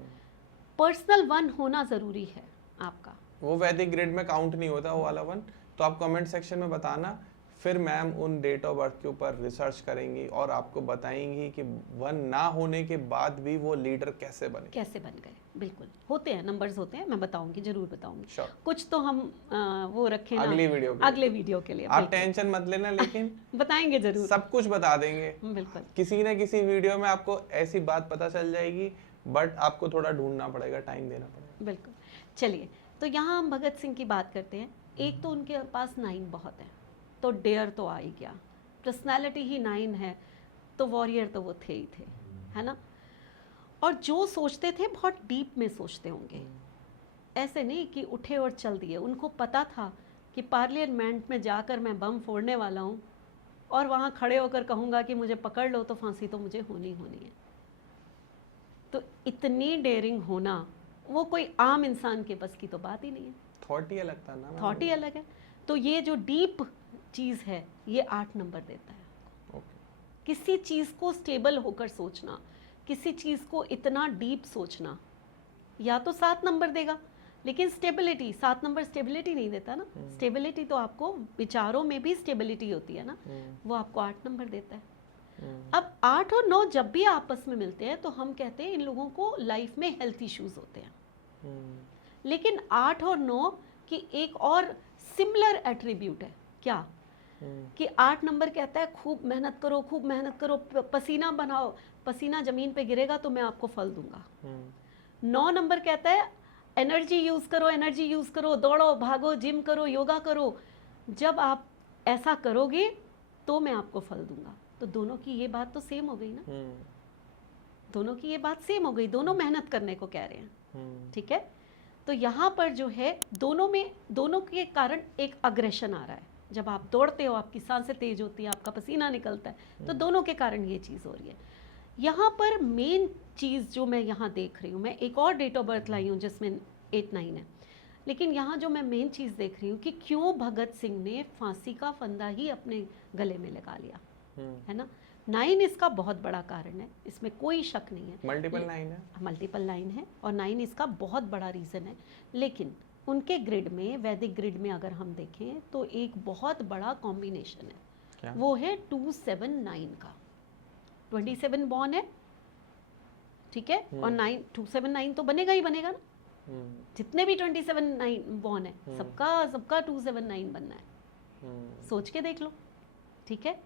पर्सनल 1 होना जरूरी है आपका, वो वैदिक ग्रिड में काउंट नहीं होता वो वाला 1। तो आप कमेंट सेक्शन में बताना, फिर मैम उन डेट ऑफ बर्थ के ऊपर रिसर्च करेंगी और आपको बताएंगी कि 1 ना होने के बाद भी वो लीडर कैसे बन गए। बिल्कुल होते हैं, नंबर्स होते हैं, मैं बताऊंगी, जरूर बताऊंगी। Sure. कुछ तो हम वो रखें ना अगले वीडियो के लिए। आप टेंशन मत लेना, लेकिन बताएंगे जरूर, सब कुछ बता देंगे। बिल्कुल, किसी न किसी वीडियो में आपको ऐसी बात पता चल जाएगी, बट आपको थोड़ा ढूंढना पड़ेगा, टाइम देना पड़ेगा। बिल्कुल। चलिए, तो यहाँ हम भगत सिंह की बात करते हैं। एक तो उनके पास 9 बहुत है, तो डेयर तो आ ही गया, पर्सनालिटी ही 9 है, तो वॉरियर तो वो थे ही थे, है ना। और जो सोचते थे बहुत डीप में सोचते होंगे, ऐसे नहीं कि उठे और चल दिए। उनको पता था कि पार्लियामेंट में जाकर मैं बम फोड़ने वाला हूँ और वहाँ खड़े होकर कहूँगा कि मुझे पकड़ लो, तो फांसी तो मुझे होनी है। तो इतनी डेयरिंग होना वो कोई आम इंसान के बस की तो बात ही नहीं है। थॉट ही अलग था ना, थॉट ही अलग है। तो ये जो डीप चीज़ है, ये 8 नंबर देता है। किसी चीज़ को स्टेबल होकर सोचना, किसी चीज़ को इतना डीप सोचना, या तो 7 नंबर देगा, लेकिन स्टेबिलिटी 7 नंबर स्टेबिलिटी नहीं देता ना। स्टेबिलिटी तो आपको विचारों में भी स्टेबिलिटी होती है ना, वो आपको 8 नंबर देता है। अब 8 और 9 जब भी आपस में मिलते हैं तो हम कहते हैं इन लोगों को लाइफ में हेल्थ इश्यूज होते हैं। लेकिन 8 और 9 की एक और सिमिलर एट्रीब्यूट है, क्या कि 8 नंबर कहता है खूब मेहनत करो, खूब मेहनत करो, पसीना बनाओ, पसीना जमीन पे गिरेगा तो मैं आपको फल दूंगा। 9 नंबर कहता है एनर्जी यूज करो, एनर्जी यूज करो, दौड़ो भागो, जिम करो, योगा करो, जब आप ऐसा करोगे तो मैं आपको फल दूंगा। तो दोनों की ये बात तो सेम हो गई ना, दोनों की ये बात सेम हो गई, दोनों मेहनत करने को कह रहे हैं। ठीक है, तो यहाँ पर जो है दोनों के कारण एक अग्रेशन आ रहा है। जब आप दौड़ते हो आपकी सांसें तेज होती है, आपका पसीना निकलता है, तो दोनों के कारण ये चीज़ हो रही है। यहाँ पर मेन चीज़ जो मैं यहाँ देख रही हूँ, मैं एक और डेट ऑफ बर्थ लाई हूँ जिसमें 8-9 है, लेकिन यहाँ जो मैं मेन चीज़ देख रही हूँ कि क्यों भगत सिंह ने फांसी का फंदा ही अपने गले में लगा लिया, है ना। 9 इसका बहुत बड़ा कारण है, इसमें कोई शक नहीं है। मल्टीपल 9 है, मल्टीपल 9 है और 9 इसका बहुत बड़ा रीज़न है। लेकिन उनके ग्रिड में, वैदिक ग्रिड में अगर हम देखें तो एक बहुत बड़ा कॉम्बिनेशन है। क्या? वो है 279 का। 27 बॉर्न है, ठीक है, और 279 तो बनेगा ही बनेगा ना। जितने भी 27 बॉर्न है सबका 279 बनना है। सोच के देख लो, ठीक है।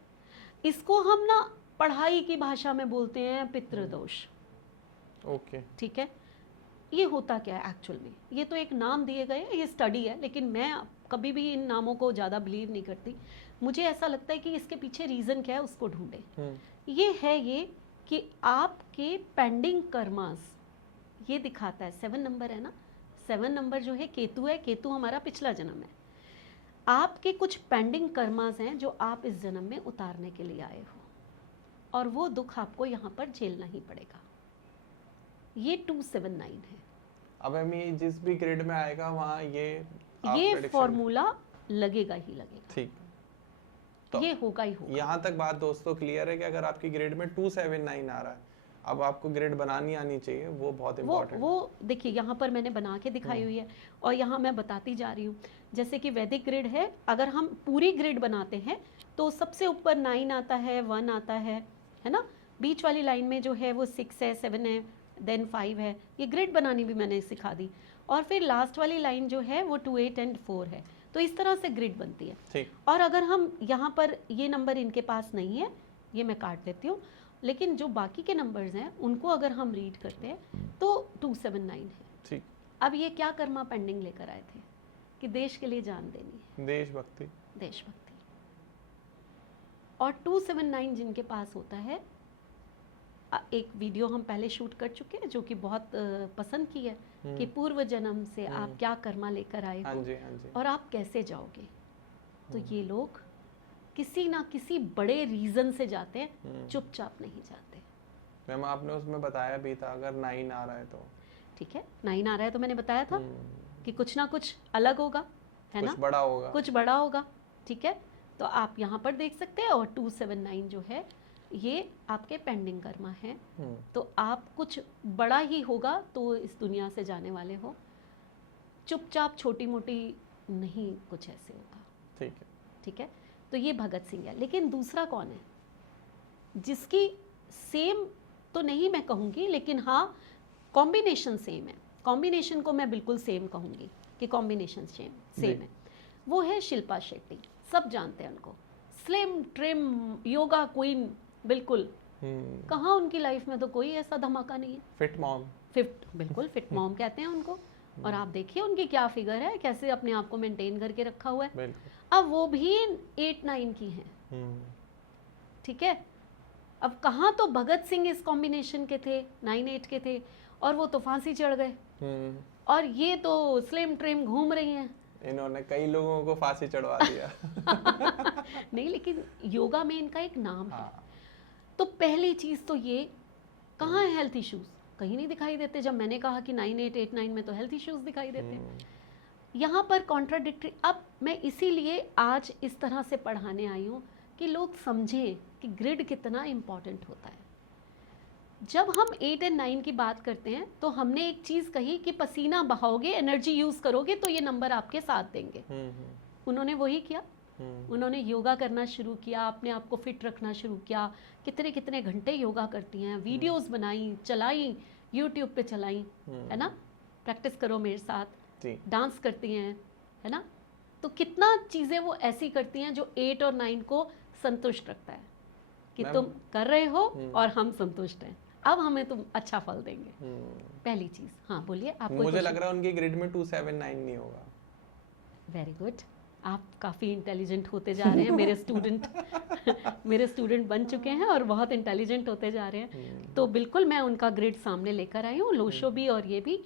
इसको हम ना पढ़ाई की भाषा में बोलते हैं पितृदोष। ओके, ठीक है, ये होता क्या है एक्चुअल में, ये तो एक नाम दिए गए हैं, ये स्टडी है, लेकिन मैं कभी भी इन नामों को ज़्यादा बिलीव नहीं करती। मुझे ऐसा लगता है कि इसके पीछे रीज़न क्या है उसको ढूंढे। ये है ये कि आपके पेंडिंग कर्मास, ये दिखाता है 7 नंबर है ना, 7 नंबर जो है केतु है, केतु हमारा पिछला जन्म है। आपके कुछ पेंडिंग कर्मास हैं जो आप इस जन्म में उतारने के लिए आए हो, और वो दुख आपको यहाँ पर झेलना ही पड़ेगा। ये 279 है। अब हमें जिस भी ग्रेड में आएगा वहाँ ये फॉर्मूला लगेगा ही लगेगा, ठीक, तो ये होगा ही होगा। यहाँ तक बात दोस्तों क्लियर है कि अगर आपकी ग्रेड में 279 आ रहा है, अब आपको ग्रेड बनानी आनी चाहिए, वो बहुत इम्पोर्टेंट। वो देखिए यहाँ पर मैंने बना के दिखाई हुई है, और यहाँ मैं बताती जा रही हूँ। जैसे कि वैदिक ग्रिड है, अगर हम पूरी ग्रिड बनाते हैं तो सबसे ऊपर 9 आता है, 1 आता है ना। बीच वाली लाइन में जो है वो 6 है, 7 है, देन 5 है। ये ग्रिड बनानी भी मैंने सिखा दी। और फिर लास्ट वाली लाइन जो है वो 2, 8 एंड 4 है। तो इस तरह से ग्रिड बनती है। ठीक। और अगर हम यहाँ पर ये नंबर इनके पास नहीं है, ये मैं काट देती हूँ, लेकिन जो बाकी के नंबर्स हैं उनको अगर हम रीड करते हैं तो 279 है। ठीक। अब ये क्या कर्मा पेंडिंग लेकर आए थे कि देश के लिए जान देनी है, देशभक्ति। देशभक्ति। और 279 जिनके पास होता है, एक वीडियो हम पहले शूट कर चुके हैं जो कि बहुत पसंद की है कि पूर्व जन्म से आप क्या कर्मा लेकर आए हो, हाँ जी, हाँ जी। और आप कैसे जाओगे। तो ये लोग किसी ना किसी बड़े रीजन से जाते हैं, चुपचाप नहीं जाते। मैम आपने उसमें बताया भी था अगर 9 आ रहा है तो, ठीक है, 9 आ रहा है तो मैंने बताया था कि कुछ ना कुछ अलग होगा, है ना, कुछ बड़ा होगा, कुछ बड़ा होगा। ठीक है, तो आप यहाँ पर देख सकते हैं। और 279 जो है ये आपके पेंडिंग कर्मा है, तो आप कुछ बड़ा ही होगा तो इस दुनिया से जाने वाले हो। चुपचाप छोटी मोटी नहीं, कुछ ऐसे होगा। ठीक है, ठीक है। तो ये भगत सिंह है। लेकिन दूसरा कौन है जिसकी सेम तो नहीं मैं कहूँगी, लेकिन हाँ कॉम्बिनेशन सेम है। कॉम्बिनेशन को मैं बिल्कुल सेम कहूँगी कि कॉम्बिनेशन सेम है। वो है शिल्पा शेट्टी। सब जानते हैं उनको, स्लिम ट्रिम योगा क्वीन, बिल्कुल। कहाँ उनकी लाइफ में तो कोई ऐसा धमाका नहीं है। फिट मॉम, बिल्कुल फिट मॉम कहते हैं उनको। और आप देखिए उनकी क्या फिगर है, कैसे अपने आप को मेंटेन करके रखा हुआ है। अब वो भी 8-9 की हैं, ठीक है। अब कहाँ तो भगत सिंह इस कॉम्बिनेशन के थे, 9-8 के थे, और वो तो फांसी चढ़ गए। और ये तो स्लिम ट्रिम घूम रही हैं। इन्होंने कई लोगों को फांसी चढ़वा दिया। नहीं, लेकिन योगा में इनका एक नाम है। हाँ। तो पहली चीज तो ये, कहाँ है हेल्थ इश्यूज? कहीं नहीं दिखाई देते। जब मैंने कहा कि 9, 8, 8, 9 में तो हेल्थ इश्यूज दिखाई देते हैं। यहाँ पर कॉन्ट्राडिक्टरी। अब मैं इसीलिए आज इस तरह से पढ़ाने आई हूँ कि लोग समझें कि ग्रिड कितना इम्पॉर्टेंट होता है। जब हम 8 और 9 की बात करते हैं तो हमने एक चीज़ कही कि पसीना बहाओगे, एनर्जी यूज़ करोगे तो ये नंबर आपके साथ देंगे। उन्होंने वही किया। उन्होंने योगा करना शुरू किया, अपने आप को फिट रखना शुरू किया, कितने कितने घंटे योगा करती हैं, वीडियोस बनाई, चलाई, यूट्यूब पे चलाई, है ना, प्रैक्टिस करो मेरे साथ, डांस करती हैं, है ना। तो कितना चीज़ें वो ऐसी करती हैं जो 8 और 9 को संतुष्ट रखता है कि तुम कर रहे हो और हम संतुष्ट हैं, अब हमें तुम अच्छा फल देंगे। पहली चीज। हाँ बोलिए। आपको मुझे लग रहा है उनकी ग्रिड में 279 नहीं होगा। वेरी गुड, आप काफ़ी इंटेलिजेंट होते जा रहे हैं। मेरे स्टूडेंट बन चुके हैं और बहुत इंटेलिजेंट होते जा रहे हैं। तो बिल्कुल मैं उनका ग्रिड सामने लेकर आई हूँ, लोशो भी और ये भी।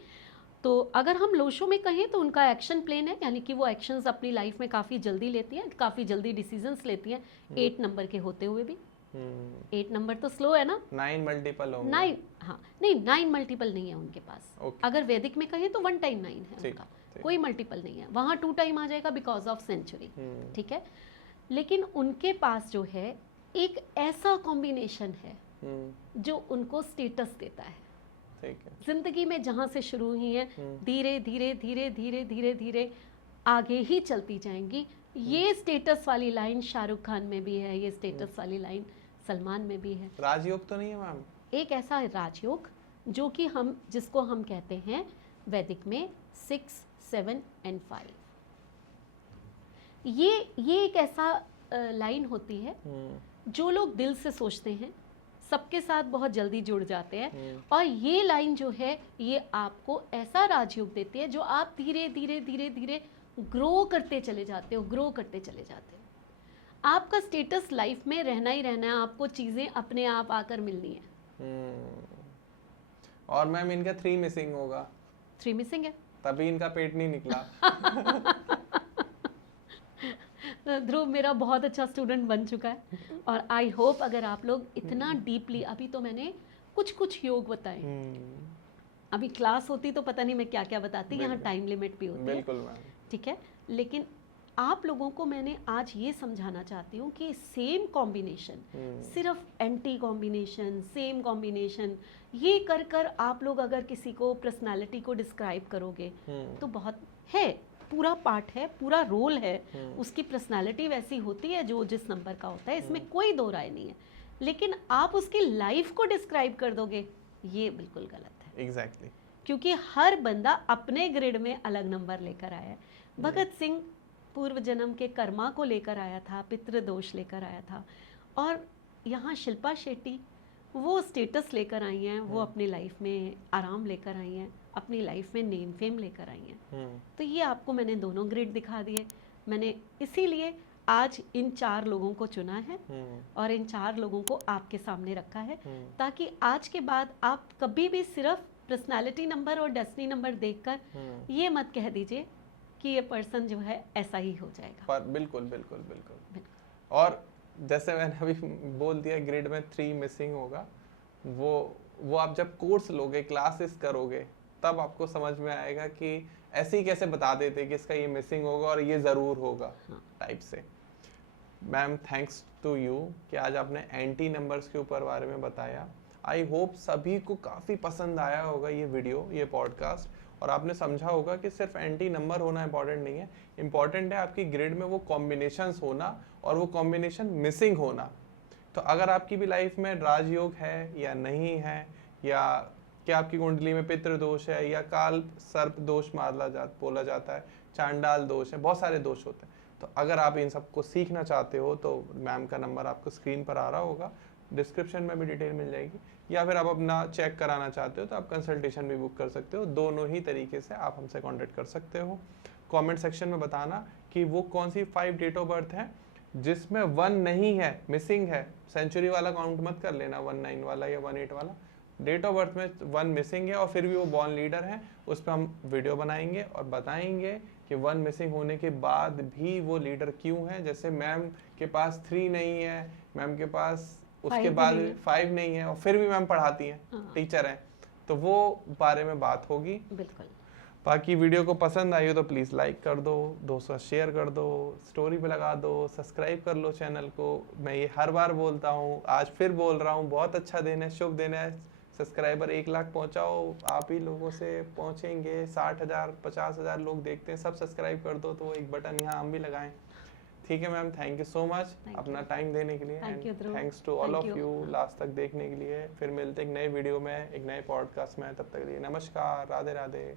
तो अगर हम लोशो में कहें तो उनका एक्शन प्लेन है, यानी कि वो एक्शंस अपनी लाइफ में काफ़ी जल्दी लेती हैं, काफ़ी जल्दी डिसीजंस लेती हैं, 8 नंबर के होते हुए भी। 8 नंबर तो स्लो है ना। 9 मल्टीपल होंगे। 9, हाँ नहीं 9 मल्टीपल नहीं है उनके पास। अगर वैदिक में कहें तो 1 टाइम 9 है उनका, कोई मल्टीपल नहीं है। वहाँ 2 टाइम आ जाएगा बिकॉज ऑफ सेंचुरी, ठीक है। लेकिन उनके पास जो है एक ऐसा कॉम्बिनेशन है जो उनको स्टेटस देता है। जिंदगी में जहाँ से शुरू हुई है, धीरे धीरे धीरे धीरे धीरे धीरे आगे ही चलती जाएंगी। ये स्टेटस वाली लाइन शाहरुख खान में भी है, ये स्टेटस वाली लाइन सलमान में भी है। राजयोग तो नहीं है मैम? एक ऐसा राजयोग जो कि जिसको हम कहते हैं वैदिक में 6, 7 and 5। ये एक ऐसा लाइन होती है जो लोग दिल से सोचते हैं, सबके साथ बहुत जल्दी जुड़ जाते हैं। और ये लाइन जो है ये आपको ऐसा राजयोग देती है जो आप धीरे धीरे धीरे धीरे ग्रो करते चले जाते हो, ग्रो करते चले जाते हो। आपका स्टेटस लाइफ में रहना ही रहना है, आपको चीज़ें अपने आप आकर मिलनी है। और मैम इनका 3 मिसिंग होगा। 3 मिसिंग है, तभी इनका पेट नहीं निकला। ध्रुव मेरा बहुत अच्छा स्टूडेंट बन चुका है और आई होप अगर आप लोग इतना डीपली, अभी तो मैंने कुछ योग बताए, अभी क्लास होती तो पता नहीं मैं क्या क्या बताती, यहाँ टाइम लिमिट भी होती है, ठीक है। लेकिन आप लोगों को मैंने आज ये समझाना चाहती हूँ कि सेम कॉम्बिनेशन, सिर्फ एंटी कॉम्बिनेशन, सेम कॉम्बिनेशन, ये कर कर आप लोग अगर किसी को पर्सनालिटी को डिस्क्राइब करोगे तो बहुत है, पूरा पार्ट है, पूरा रोल है, उसकी पर्सनालिटी वैसी होती है जो जिस नंबर का होता है, इसमें कोई दो राय नहीं है। लेकिन आप उसकी लाइफ को डिस्क्राइब कर दोगे, ये बिल्कुल गलत है। एग्जैक्टली क्योंकि हर बंदा अपने ग्रिड में अलग नंबर लेकर आया है। भगत सिंह पूर्व जन्म के कर्मा को लेकर आया था, पितृदोष लेकर आया था, और यहाँ शिल्पा शेट्टी वो स्टेटस लेकर आई हैं, वो अपनी लाइफ में आराम लेकर आई हैं, अपनी लाइफ में नेम फेम लेकर आई हैं। तो ये आपको मैंने दोनों ग्रिड दिखा दिए। मैंने इसीलिए आज इन 4 लोगों को चुना है और इन 4 लोगों को आपके सामने रखा है, ताकि आज के बाद आप कभी भी सिर्फ पर्सनालिटी नंबर और डेस्टिनी नंबर देखकर ये मत कह दीजिए कि ये पर्सन जो है ऐसा ही हो जाएगा। पर बिल्कुल बिल्कुल बिल्कुल, बिल्कुल। और जैसे मैंने अभी बोल दिया ग्रिड में 3 मिसिंग होगा, वो आप जब कोर्स लोगे, क्लासेस करोगे, तब आपको समझ में आएगा कि ऐसे ही कैसे बता देते कि इसका ये मिसिंग होगा और ये ज़रूर होगा टाइप से। मैम थैंक्स टू यू कि आज आपने एंटी नंबर्स के ऊपर बारे में बताया। आई होप सभी को काफ़ी पसंद आया होगा ये वीडियो, ये पॉडकास्ट, और आपने समझा होगा कि सिर्फ एंटी नंबर होना इम्पॉर्टेंट नहीं है, इम्पॉर्टेंट है आपकी ग्रिड में वो कॉम्बिनेशंस होना और वो कॉम्बिनेशन मिसिंग होना। तो अगर आपकी भी लाइफ में राजयोग है या नहीं है, या क्या आपकी कुंडली में पितृ दोष है, या काल सर्प दोष बोला जाता है, चांडाल दोष है, बहुत सारे दोष होते हैं। तो अगर आप इन सबको सीखना चाहते हो तो मैम का नंबर आपको स्क्रीन पर आ रहा होगा, डिस्क्रिप्शन में भी डिटेल मिल जाएगी, या फिर आप अपना चेक कराना चाहते हो तो आप कंसल्टेशन भी बुक कर सकते हो। दोनों ही तरीके से आप हमसे कांटेक्ट कर सकते हो। कमेंट सेक्शन में बताना कि वो कौन सी 5 डेट ऑफ बर्थ है जिसमें 1 नहीं है, मिसिंग है। सेंचुरी वाला काउंट मत कर लेना, 19 वाला या 18 वाला, डेट ऑफ बर्थ में 1 मिसिंग है और फिर भी वो बॉर्न लीडर है। उस पर हम वीडियो बनाएंगे और बताएंगे कि 1 मिसिंग होने के बाद भी वो लीडर क्यों है। जैसे मैम के पास 3 नहीं है, मैम के पास उसके बाद 5 नहीं है, और फिर भी मैम पढ़ाती हैं, टीचर हैं, तो वो बारे में बात होगी। बिल्कुल। बाकी वीडियो को पसंद आई हो तो प्लीज़ लाइक कर दो, दोस्तों शेयर कर दो, स्टोरी पे लगा दो, सब्सक्राइब कर लो चैनल को। मैं ये हर बार बोलता हूँ, आज फिर बोल रहा हूँ, बहुत अच्छा दिन है, शुभ दिन है। सब्सक्राइबर 1 लाख पहुँचाओ, आप ही लोगों से पहुँचेंगे। 60,000 50,000 लोग देखते हैं, सब सब्सक्राइब कर दो तो एक बटन यहाँ हम भी लगाएं। ठीक है ma'am, thank you so much अपना टाइम देने के लिए, and thanks to all of you last तक देखने के लिए। फिर मिलते हैं एक नए वीडियो में, एक नए पॉडकास्ट में। तब तक के लिए नमस्कार, राधे राधे।